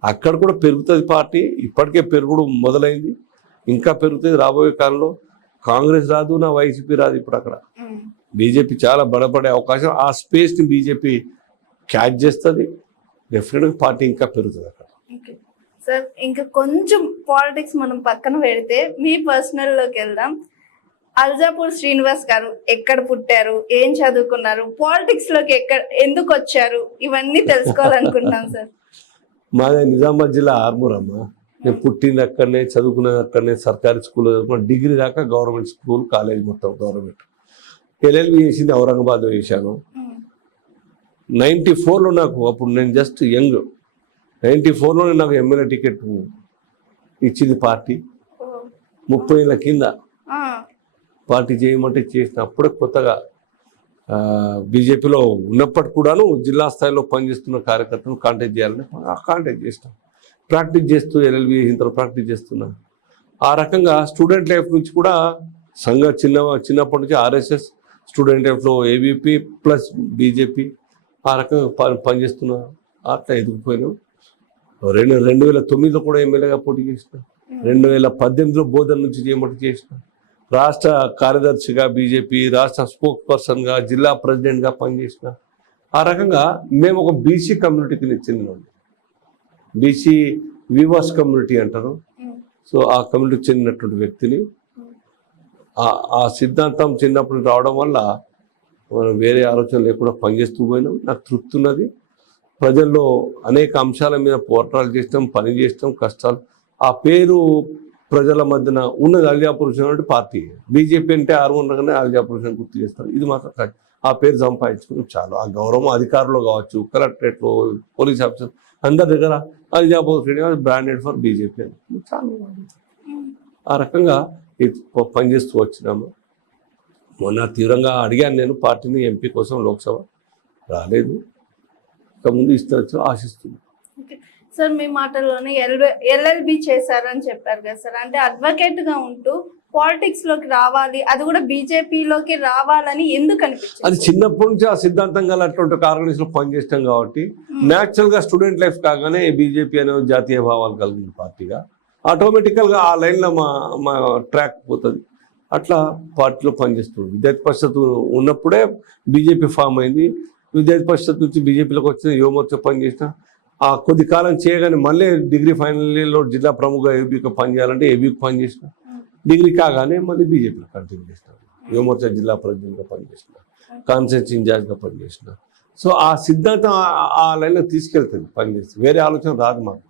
అక్కడ కూడా పెరుగుతుంది పార్టీ. ఇప్పటికే పెరుగుడు మొదలైంది, ఇంకా పెరుగుతుంది రాబోయే కాలంలో. కాంగ్రెస్ రాదు, నా వైసీపీ రాదు. ఇప్పుడు అక్కడ బీజేపీ చాలా బలపడే అవకాశం, ఆ స్పేస్ని బీజేపీ క్యాచ్ చేస్తుంది. డెఫినెట్గా పార్టీ ఇంకా పెరుగుతుంది అక్కడ. సార్, ఇంకా కొంచెం పాలిటిక్స్ మనం పక్కన పెడితే మీ పర్సనల్ లోకి వెళ్దాం. అల్జాపూర్ శ్రీనివాస్ గారు ఎక్కడ పుట్టారు, ఏం చదువుకున్నారు, పాలిటిక్స్ లోకి ఎందుకు వచ్చారు, ఇవన్నీ తెలుసుకోవాలనుకుంటున్నాం సార్. మాది నిజామాబాద్ జిల్లా ఆర్మూర్ అమ్మ. నేను పుట్టింది అక్కడనే, చదువుకునేది అక్కడనే, సర్కారీ స్కూల్లో చదువుకున్నా. డిగ్రీ దాకా గవర్నమెంట్ స్కూల్, కాలేజ్ మొత్తం గవర్నమెంట్. ఎల్ఎల్బి చేసింది ఔరంగాబాద్లో చేశాను. 94లో నాకు, అప్పుడు నేను జస్ట్ యంగ్, 94లోనే నాకు ఎమ్మెల్యే టికెట్ ఇచ్చింది పార్టీ. 30 ఏళ్ళ కింద పార్టీ చేయమంటే చేసిన. అప్పుడే కొత్తగా బీజేపీలో ఉన్నప్పటికి కూడాను జిల్లా స్థాయిలో పనిచేస్తున్న కార్యకర్తను కాంటాక్ట్ చేయాలని కాంటాక్ట్ చేసినాం. ప్రాక్టీస్ చేస్తూ ఎల్ఎల్బి చేసిన తర్వాత ప్రాక్టీస్ చేస్తున్నాను. ఆ రకంగా స్టూడెంట్ లైఫ్ నుంచి కూడా చిన్నప్పటి నుంచి ఆర్ఎస్ఎస్, స్టూడెంట్ లైఫ్లో ఏబీపీ ప్లస్ బీజేపీ, ఆ రకంగా పనిచేస్తున్నా. అట్లా ఎదిగిపోయినాం. 2009లో కూడా ఎమ్మెల్యేగా పోటీ చేసిన. 2018లో బోధన నుంచి చేయమంటే చేసిన. రాష్ట్ర కార్యదర్శిగా బీజేపీ, రాష్ట్ర స్పోక్ పర్సన్గా, జిల్లా ప్రెసిడెంట్గా పనిచేసిన. ఆ రకంగా మేము ఒక బీసీ కమ్యూనిటీకి చెందినాం. బీసీ వివాస్ కమ్యూనిటీ అంటారు. సో ఆ కమ్యూనిటీకి చెందినటువంటి వ్యక్తిని. ఆ సిద్ధాంతం చిన్నప్పుడు రావడం వల్ల మనం వేరే ఆలోచన లేకుండా పనిచేస్తూ పోయినాం. నాకు తృప్తి ఉన్నది. ప్రజల్లో అనేక అంశాల మీద పోరాటాలు చేస్తాం, పని చేస్తాం, కష్టాలు. ఆ పేరు ప్రజల మధ్యన ఉన్నది అలియాపూర్ హుసేన్ పార్టీ. బీజేపీ అంటే ఉండగానే అలియాపూర్ హుసేన్ గుర్తు చేస్తారు. ఇది మాత్రం ఆ పేరు సంపాదించుకుని చాలు. ఆ గౌరవం అధికారులు కావచ్చు, కలెక్టరేట్లో, పోలీస్ ఆఫీసర్ అందరి దగ్గర అలియాపూర్ హుసేన్ బ్రాండెడ్ ఫర్ బీజేపీ అని చాలు. ఆ రకంగా పనిచేస్తూ వచ్చినాము. మొన్న తీవ్రంగా అడిగాను నేను పార్టీని, ఎంపీ కోసం లోక్సభ రాలేదు. ఇక ముందు ఇస్తారు ఆశిస్తుంది. సార్ మీ మాటల్లోనే ఎల్ఎల్బి చేశారని చెప్పారు కదా సార్, అంటే అడ్వకేట్ గా ఉంటూ పాలిటిక్స్ లోకి రావాలి, అది కూడా బీజేపీలోకి రావాలని ఎందుకు అనిపించింది? అది చిన్నప్పటి నుంచి ఆ సిద్ధాంతం గల అటువంటి ఒక ఆర్గనైజేషన్ పనిచేస్తాం కాబట్టి న్యాచురల్ గా స్టూడెంట్ లైఫ్ కాగానే బీజేపీ అనే జాతీయ భావాలు కలిగిన పార్టీగా ఆటోమేటికల్ గా ఆ లైన్ లో మా ట్రాక్ పోతుంది. అట్లా పార్టీలో పనిచేస్తుంది. విద్యార్థి పరిషత్ ఉన్నప్పుడే బీజేపీ ఫామ్ అయింది. విద్యార్థి పరిషత్ నుంచి బీజేపీలోకి వచ్చిన యువమోర్చా పనిచేసిన ఆ కొద్ది కాలం చేయగానే మళ్ళీ డిగ్రీ ఫైనల్ ఇయర్లో జిల్లా ప్రముఖ ఏబీకి పనిచేయాలంటే ఏబీకి పనిచేసిన. డిగ్రీ కాగానే మళ్ళీ బీజేపీలో కంటిన్యూ చేసిన. యువమోర్చా జిల్లా ప్రెసిడెంట్గా పనిచేసిన, కాన్ఫరెన్స్ ఇన్ఛార్జ్గా పనిచేసిన. సో ఆ సిద్ధాంతం ఆ లైన్లో తీసుకెళ్తుంది పనిచేస్తుంది. వేరే ఆలోచన రాదు మాకు.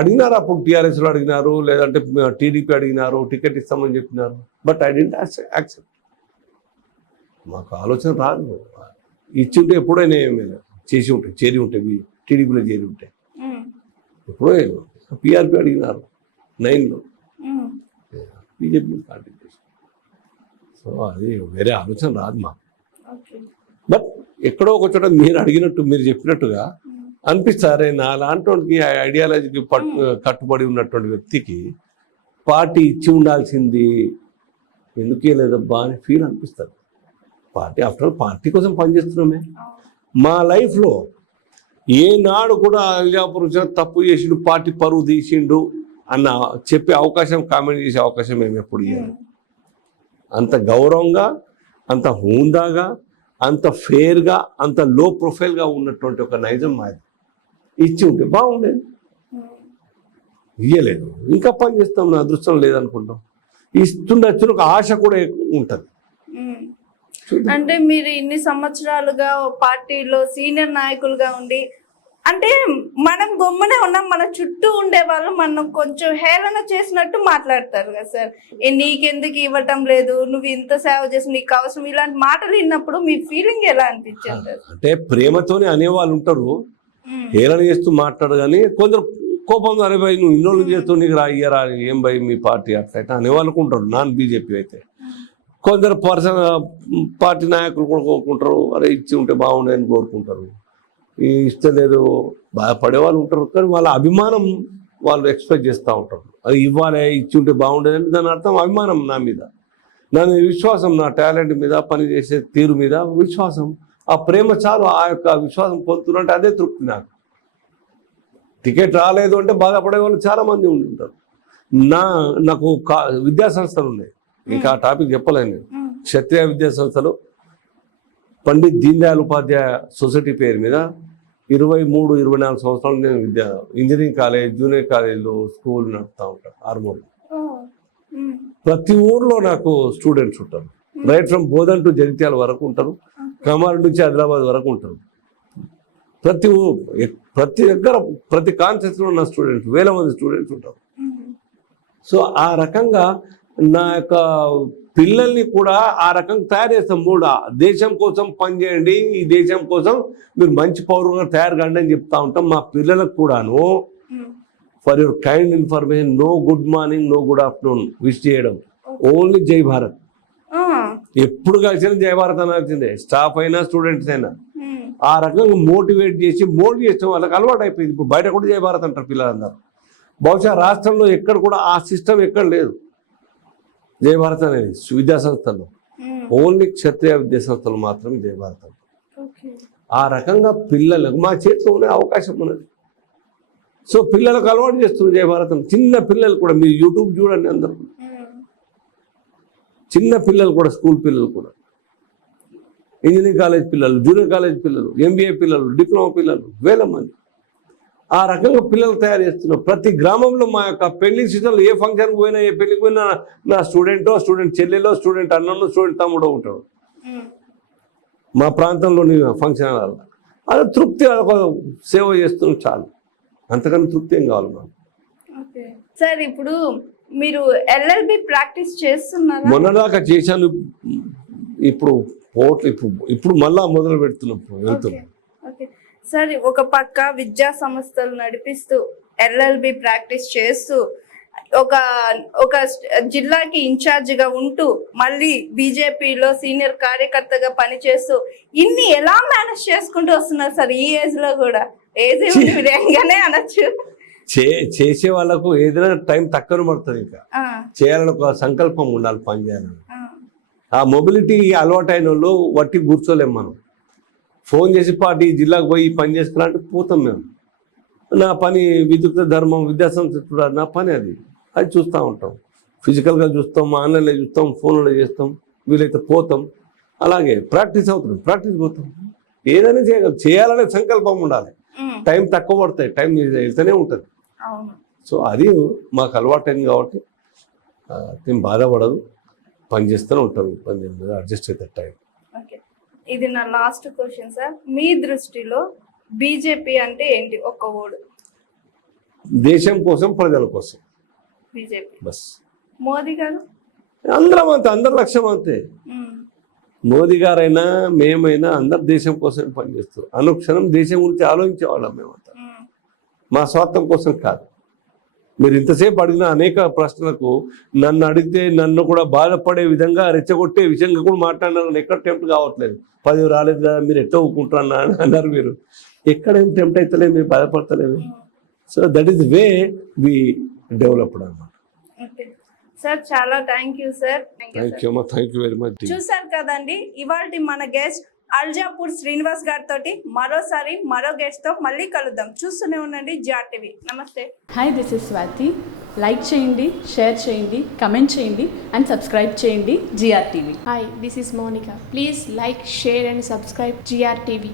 అడిగినారు అప్పుడు టీఆర్ఎస్లో అడిగినారు, లేదంటే టీడీపీ అడిగినారు, టికెట్ ఇస్తామని చెప్పినారు. But I didn't accept. మాకు ఆలోచన రాదు. ఇచ్చి ఉంటే ఎప్పుడైనా చేసి ఉంటాయి, చేరి ఉంటాయి, టీడీపీలో చేరి ఉంటాయి. ఎప్పుడో పిఆర్పి అడిగినారు 9లో, బీజేపీ కంటిన్యూ చేసి. సో అది వేరే ఆలోచన రాదు మాకు. బట్ ఎక్కడో ఒక చోట మీరు అడిగినట్టు, మీరు చెప్పినట్టుగా అనిపిస్తారే నా లాంటి ఐడియాలజీకి కట్టుబడి ఉన్నటువంటి వ్యక్తికి పార్టీ ఇచ్చి ఉండాల్సింది ఎందుకే లేదబ్బా అని ఫీల్ అనిపిస్తుంది. పార్టీ ఆఫ్టర్ ఆల్ పార్టీ కోసం పనిచేస్తున్నామే. మా లైఫ్లో ఏనాడు కూడా అలియాపూర్ తప్పు చేసిండు, పార్టీ పరువు తీసిండు అన్న చెప్పే అవకాశం, కామెంట్ చేసే అవకాశం మేము ఎప్పుడు ఇవ్వాలి. అంత గౌరవంగా, అంత హుందాగా, అంత ఫేర్గా, అంత లో ప్రొఫైల్గా ఉన్నటువంటి ఒక నైజం మాది. ఇచ్చి ఉంటే బాగుండేది, ఇయ్యలేదు. ఇంకా పని చేస్తాం, నా అదృష్టం లేదనుకుంటాం. ఇస్తుండొచ్చు ఒక ఆశ కూడా ఉంటుంది. అంటే మీరు ఇన్ని సంవత్సరాలుగా పార్టీలో సీనియర్ నాయకులుగా ఉండి, అంటే మనం గొమ్మనే ఉన్నాం, మన చుట్టూ ఉండే వాళ్ళు మనం కొంచెం హేళన చేసినట్టు మాట్లాడతారు కదా సార్. నీకెందుకు ఇవ్వటం లేదు, నువ్వు ఇంత సేవ చేసి నీకు అవసరం, ఇలాంటి మాటలు విన్నప్పుడు మీ ఫీలింగ్ ఎలా అనిపించింది? అంటే ప్రేమతోనే అనేవాళ్ళు ఉంటారు, హేళన చేస్తూ మాట్లాడు. కానీ కొందరు కోపంగా అరే భయ్ నువ్వు ఇన్నోళ్ళు చేస్తూ నీకు ఇయ్యరా ఏం భయ్ మీ పార్టీ అట్లా అనేవాళ్ళు ఉంటారు. నాన్ బీజేపీ అయితే కొందరు పార్టీ నాయకులు కూడా కోరుకుంటారు, అరే ఇచ్చి ఉంటే బాగుండేదని కోరుకుంటారు. ఇష్టం లేదు బాధపడే వాళ్ళు ఉంటారు. కానీ వాళ్ళ అభిమానం వాళ్ళు ఎక్స్ప్రెస్ చేస్తూ ఉంటారు. అది ఇవ్వాలి, ఇచ్చి ఉంటే బాగుండేదని దాని అర్థం అభిమానం నా మీద, నా విశ్వాసం, నా టాలెంట్ మీద, పనిచేసే తీరు మీద విశ్వాసం. ఆ ప్రేమ చాలు. ఆ యొక్క విశ్వాసం పొందుతున్నట్టే అదే తృప్తి నాకు. టికెట్ రాలేదు అంటే బాధపడే వాళ్ళు చాలామంది ఉంటారు. నాకు విద్యా సంస్థలు ఉన్నాయి, ఇంకా ఆ టాపిక్ చెప్పలేను నేను. క్షత్రియ విద్యా సంస్థలు పండిత్ దీన్ దయాళ్ ఉపాధ్యాయ సొసైటీ పేరు మీద 23-24 సంవత్సరాలు నేను ఇంజనీరింగ్ కాలేజ్, జూనియర్ కాలేజీలో స్కూల్ నడుపుతూ ఉంటాను. ఆర్మూర్లో ప్రతి ఊర్లో నాకు స్టూడెంట్స్ ఉంటారు. Right from Bodhan to Jagtial వరకు ఉంటారు, కమార్ నుంచి ఆదిలాబాద్ వరకు ఉంటారు. ప్రతి దగ్గర ప్రతి కాన్సెప్ట్లో నా స్టూడెంట్స్, వేల మంది స్టూడెంట్స్ ఉంటారు. సో ఆ రకంగా నా యొక్క పిల్లల్ని కూడా ఆ రకంగా తయారు చేస్తాం. దేశం కోసం పనిచేయండి, ఈ దేశం కోసం మీరు మంచి పౌరులుగా తయారు కండి అని చెప్తా ఉంటాం. మా పిల్లలకు కూడాను for your kind information, no good morning, no good afternoon wish చేయడం, ఓన్లీ జై భారత్. ఎప్పుడు కలిసిన జై భారత్ అనాల్సిందే, స్టాఫ్ అయినా స్టూడెంట్స్ అయినా. ఆ రకంగా మోటివేట్ చేసి చేస్తాం. వాళ్ళకి అలవాటు అయిపోయింది. ఇప్పుడు బయట కూడా జై భారత్ అంటారు పిల్లలందరూ. బహుశా రాష్ట్రంలో ఎక్కడ కూడా ఆ సిస్టమ్ ఎక్కడ లేదు జై భారత్ అనేది. విద్యా సంస్థల్లో ఓన్లీ క్షత్రియ విద్యా సంస్థలు మాత్రమే జై భారత్. ఆ రకంగా పిల్లలకు మా చేతిలో ఉండే అవకాశం ఉన్నది. సో పిల్లలకు అలవాటు చేస్తున్నారు జై భారత్. చిన్న పిల్లలు కూడా మీరు యూట్యూబ్ చూడండి, అందరూ చిన్న పిల్లలు కూడా, స్కూల్ పిల్లలు కూడా, ఇంజనీరింగ్ కాలేజ్ పిల్లలు, జూనియర్ కాలేజ్ పిల్లలు, ఎంబీఏ పిల్లలు, డిప్లొమా పిల్లలు, వేల మంది ఆ రకంగా పిల్లలు తయారు చేస్తున్నారు. ప్రతి గ్రామంలో మా యొక్క పెళ్లి సీజన్లో ఏ ఫంక్షన్కి పోయినా, ఏ పెళ్లికి పోయినా నా స్టూడెంటో, స్టూడెంట్ చెల్లెలో, స్టూడెంట్ అన్నలో, స్టూడెంట్ తమ్ముడో ఉంటాడు. మా ప్రాంతంలోని ఫంక్షన్ హాల్ అది తృప్తి, ఒక సేవ చేస్తున్నాం చాలు, అంతకన్నా తృప్తి ఏం కావాలి మనం. ఓకే సార్, ఇప్పుడు మీరు ఎల్ఎల్బి ప్రాక్టీస్ చేస్తున్నారా? మొన్నదాకా చేశాను, ఇప్పుడు ఇప్పుడు మళ్ళా మొదలు పెడుతున్నాం, వెళ్తున్నాం. ఓకే సార్, ఒక పక్క విద్యా సంస్థలు నడిపిస్తూ ఎల్ఎల్బి ప్రాక్టీస్ చేస్తూ ఒక జిల్లాకి ఇన్ఛార్జిగా ఉంటూ మళ్ళీ బీజేపీలో సీనియర్ కార్యకర్తగా పనిచేస్తూ ఇన్ని ఎలా మేనేజ్ చేసుకుంటూ వస్తున్నారు సార్? ఈ ఏజ్ లో కూడా, ఏజ్ విధంగానే అనొచ్చు. చేసే వాళ్ళకు ఏదైనా టైం తక్కువ పడుతుంది, ఇంకా చేయాలని ఒక సంకల్పం ఉండాలి, పని చేయాలని. ఆ మొబిలిటీ అలవాటైన వాళ్ళు వట్టి కూర్చోలేము మనం. ఫోన్ చేసి పార్టీ జిల్లాకు పోయి పని చేసుకున్నట్టు పోతాం మేము. నా పని విద్యుత్ ధర్మం, విద్యాసంస్థ నా పని అది చూస్తూ ఉంటాం. ఫిజికల్గా చూస్తాం, ఆన్లైన్లో చూస్తాం, ఫోన్లో చేస్తాం, వీలైతే పోతాం. అలాగే ప్రాక్టీస్ అవుతుంది, ప్రాక్టీస్ పోతాం. ఏదైనా చేయాలనే సంకల్పం ఉండాలి. టైం తక్కువ పడతాయి, టైం వెళ్తూనే ఉంటుంది. సో అది మాకు అలవాటైంది కాబట్టి నేను బాధపడదు, పని చేస్తూనే ఉంటాను, పని అడ్జస్ట్ అవుతుంది టైం. ఇది నా లాస్ట్ క్వశ్చన్ సార్, మీ దృష్టిలో బీజేపీ అంటే ఏంటి? ఒక్క వర్డ్. దేశం కోసం, ప్రజల కోసం బీజేపీ. బస్. మోదీ గారు? అందరం అంతే, అందరి లక్ష్యం అంతే. మోదీ గారైనా మేమైనా అందరు దేశం కోసం పనిచేస్తారు. అనుక్షణం దేశం గురించి ఆలోచించేవాళ్ళం మేమంతా, మా స్వార్థం కోసం కాదు. మీరు ఇంతసేపు అడిగిన అనేక ప్రశ్నలకు నన్ను అడిగితే నన్ను కూడా బాధపడే విధంగా, రెచ్చగొట్టే విషయంగా కూడా మాట్లాడినారు. ఎక్కడ టెంప్ట్ కావట్లేదు. 10 రాలేదు కదా మీరు ఎట్లా ఒప్పుకుంటారన్నా అన్నారు. మీరు ఎక్కడేం టెంప్ట్ అవుతలేదు, మీరు బాధపడతలేదు. So that is way we developed అన్నమాట. సార్ చాలా thank you sir. Thank you very much. చూసారు కదండి, ఇవాళ మన గెస్ట్ అల్జాపూర్ శ్రీనివాస్ గారితో మరోసారి మరో గెస్ట్ తో మళ్ళీ కలుద్దాం. చూస్తూనే ఉండండి జిఆర్ టీవీ. నమస్తే. Hi, this is Swathi. Like చేయండి, షేర్ చేయండి, కమెంట్ చేయండి అండ్ సబ్స్క్రైబ్ చేయండి GR TV. Hi, this is Monica. Please like, share and subscribe GR TV.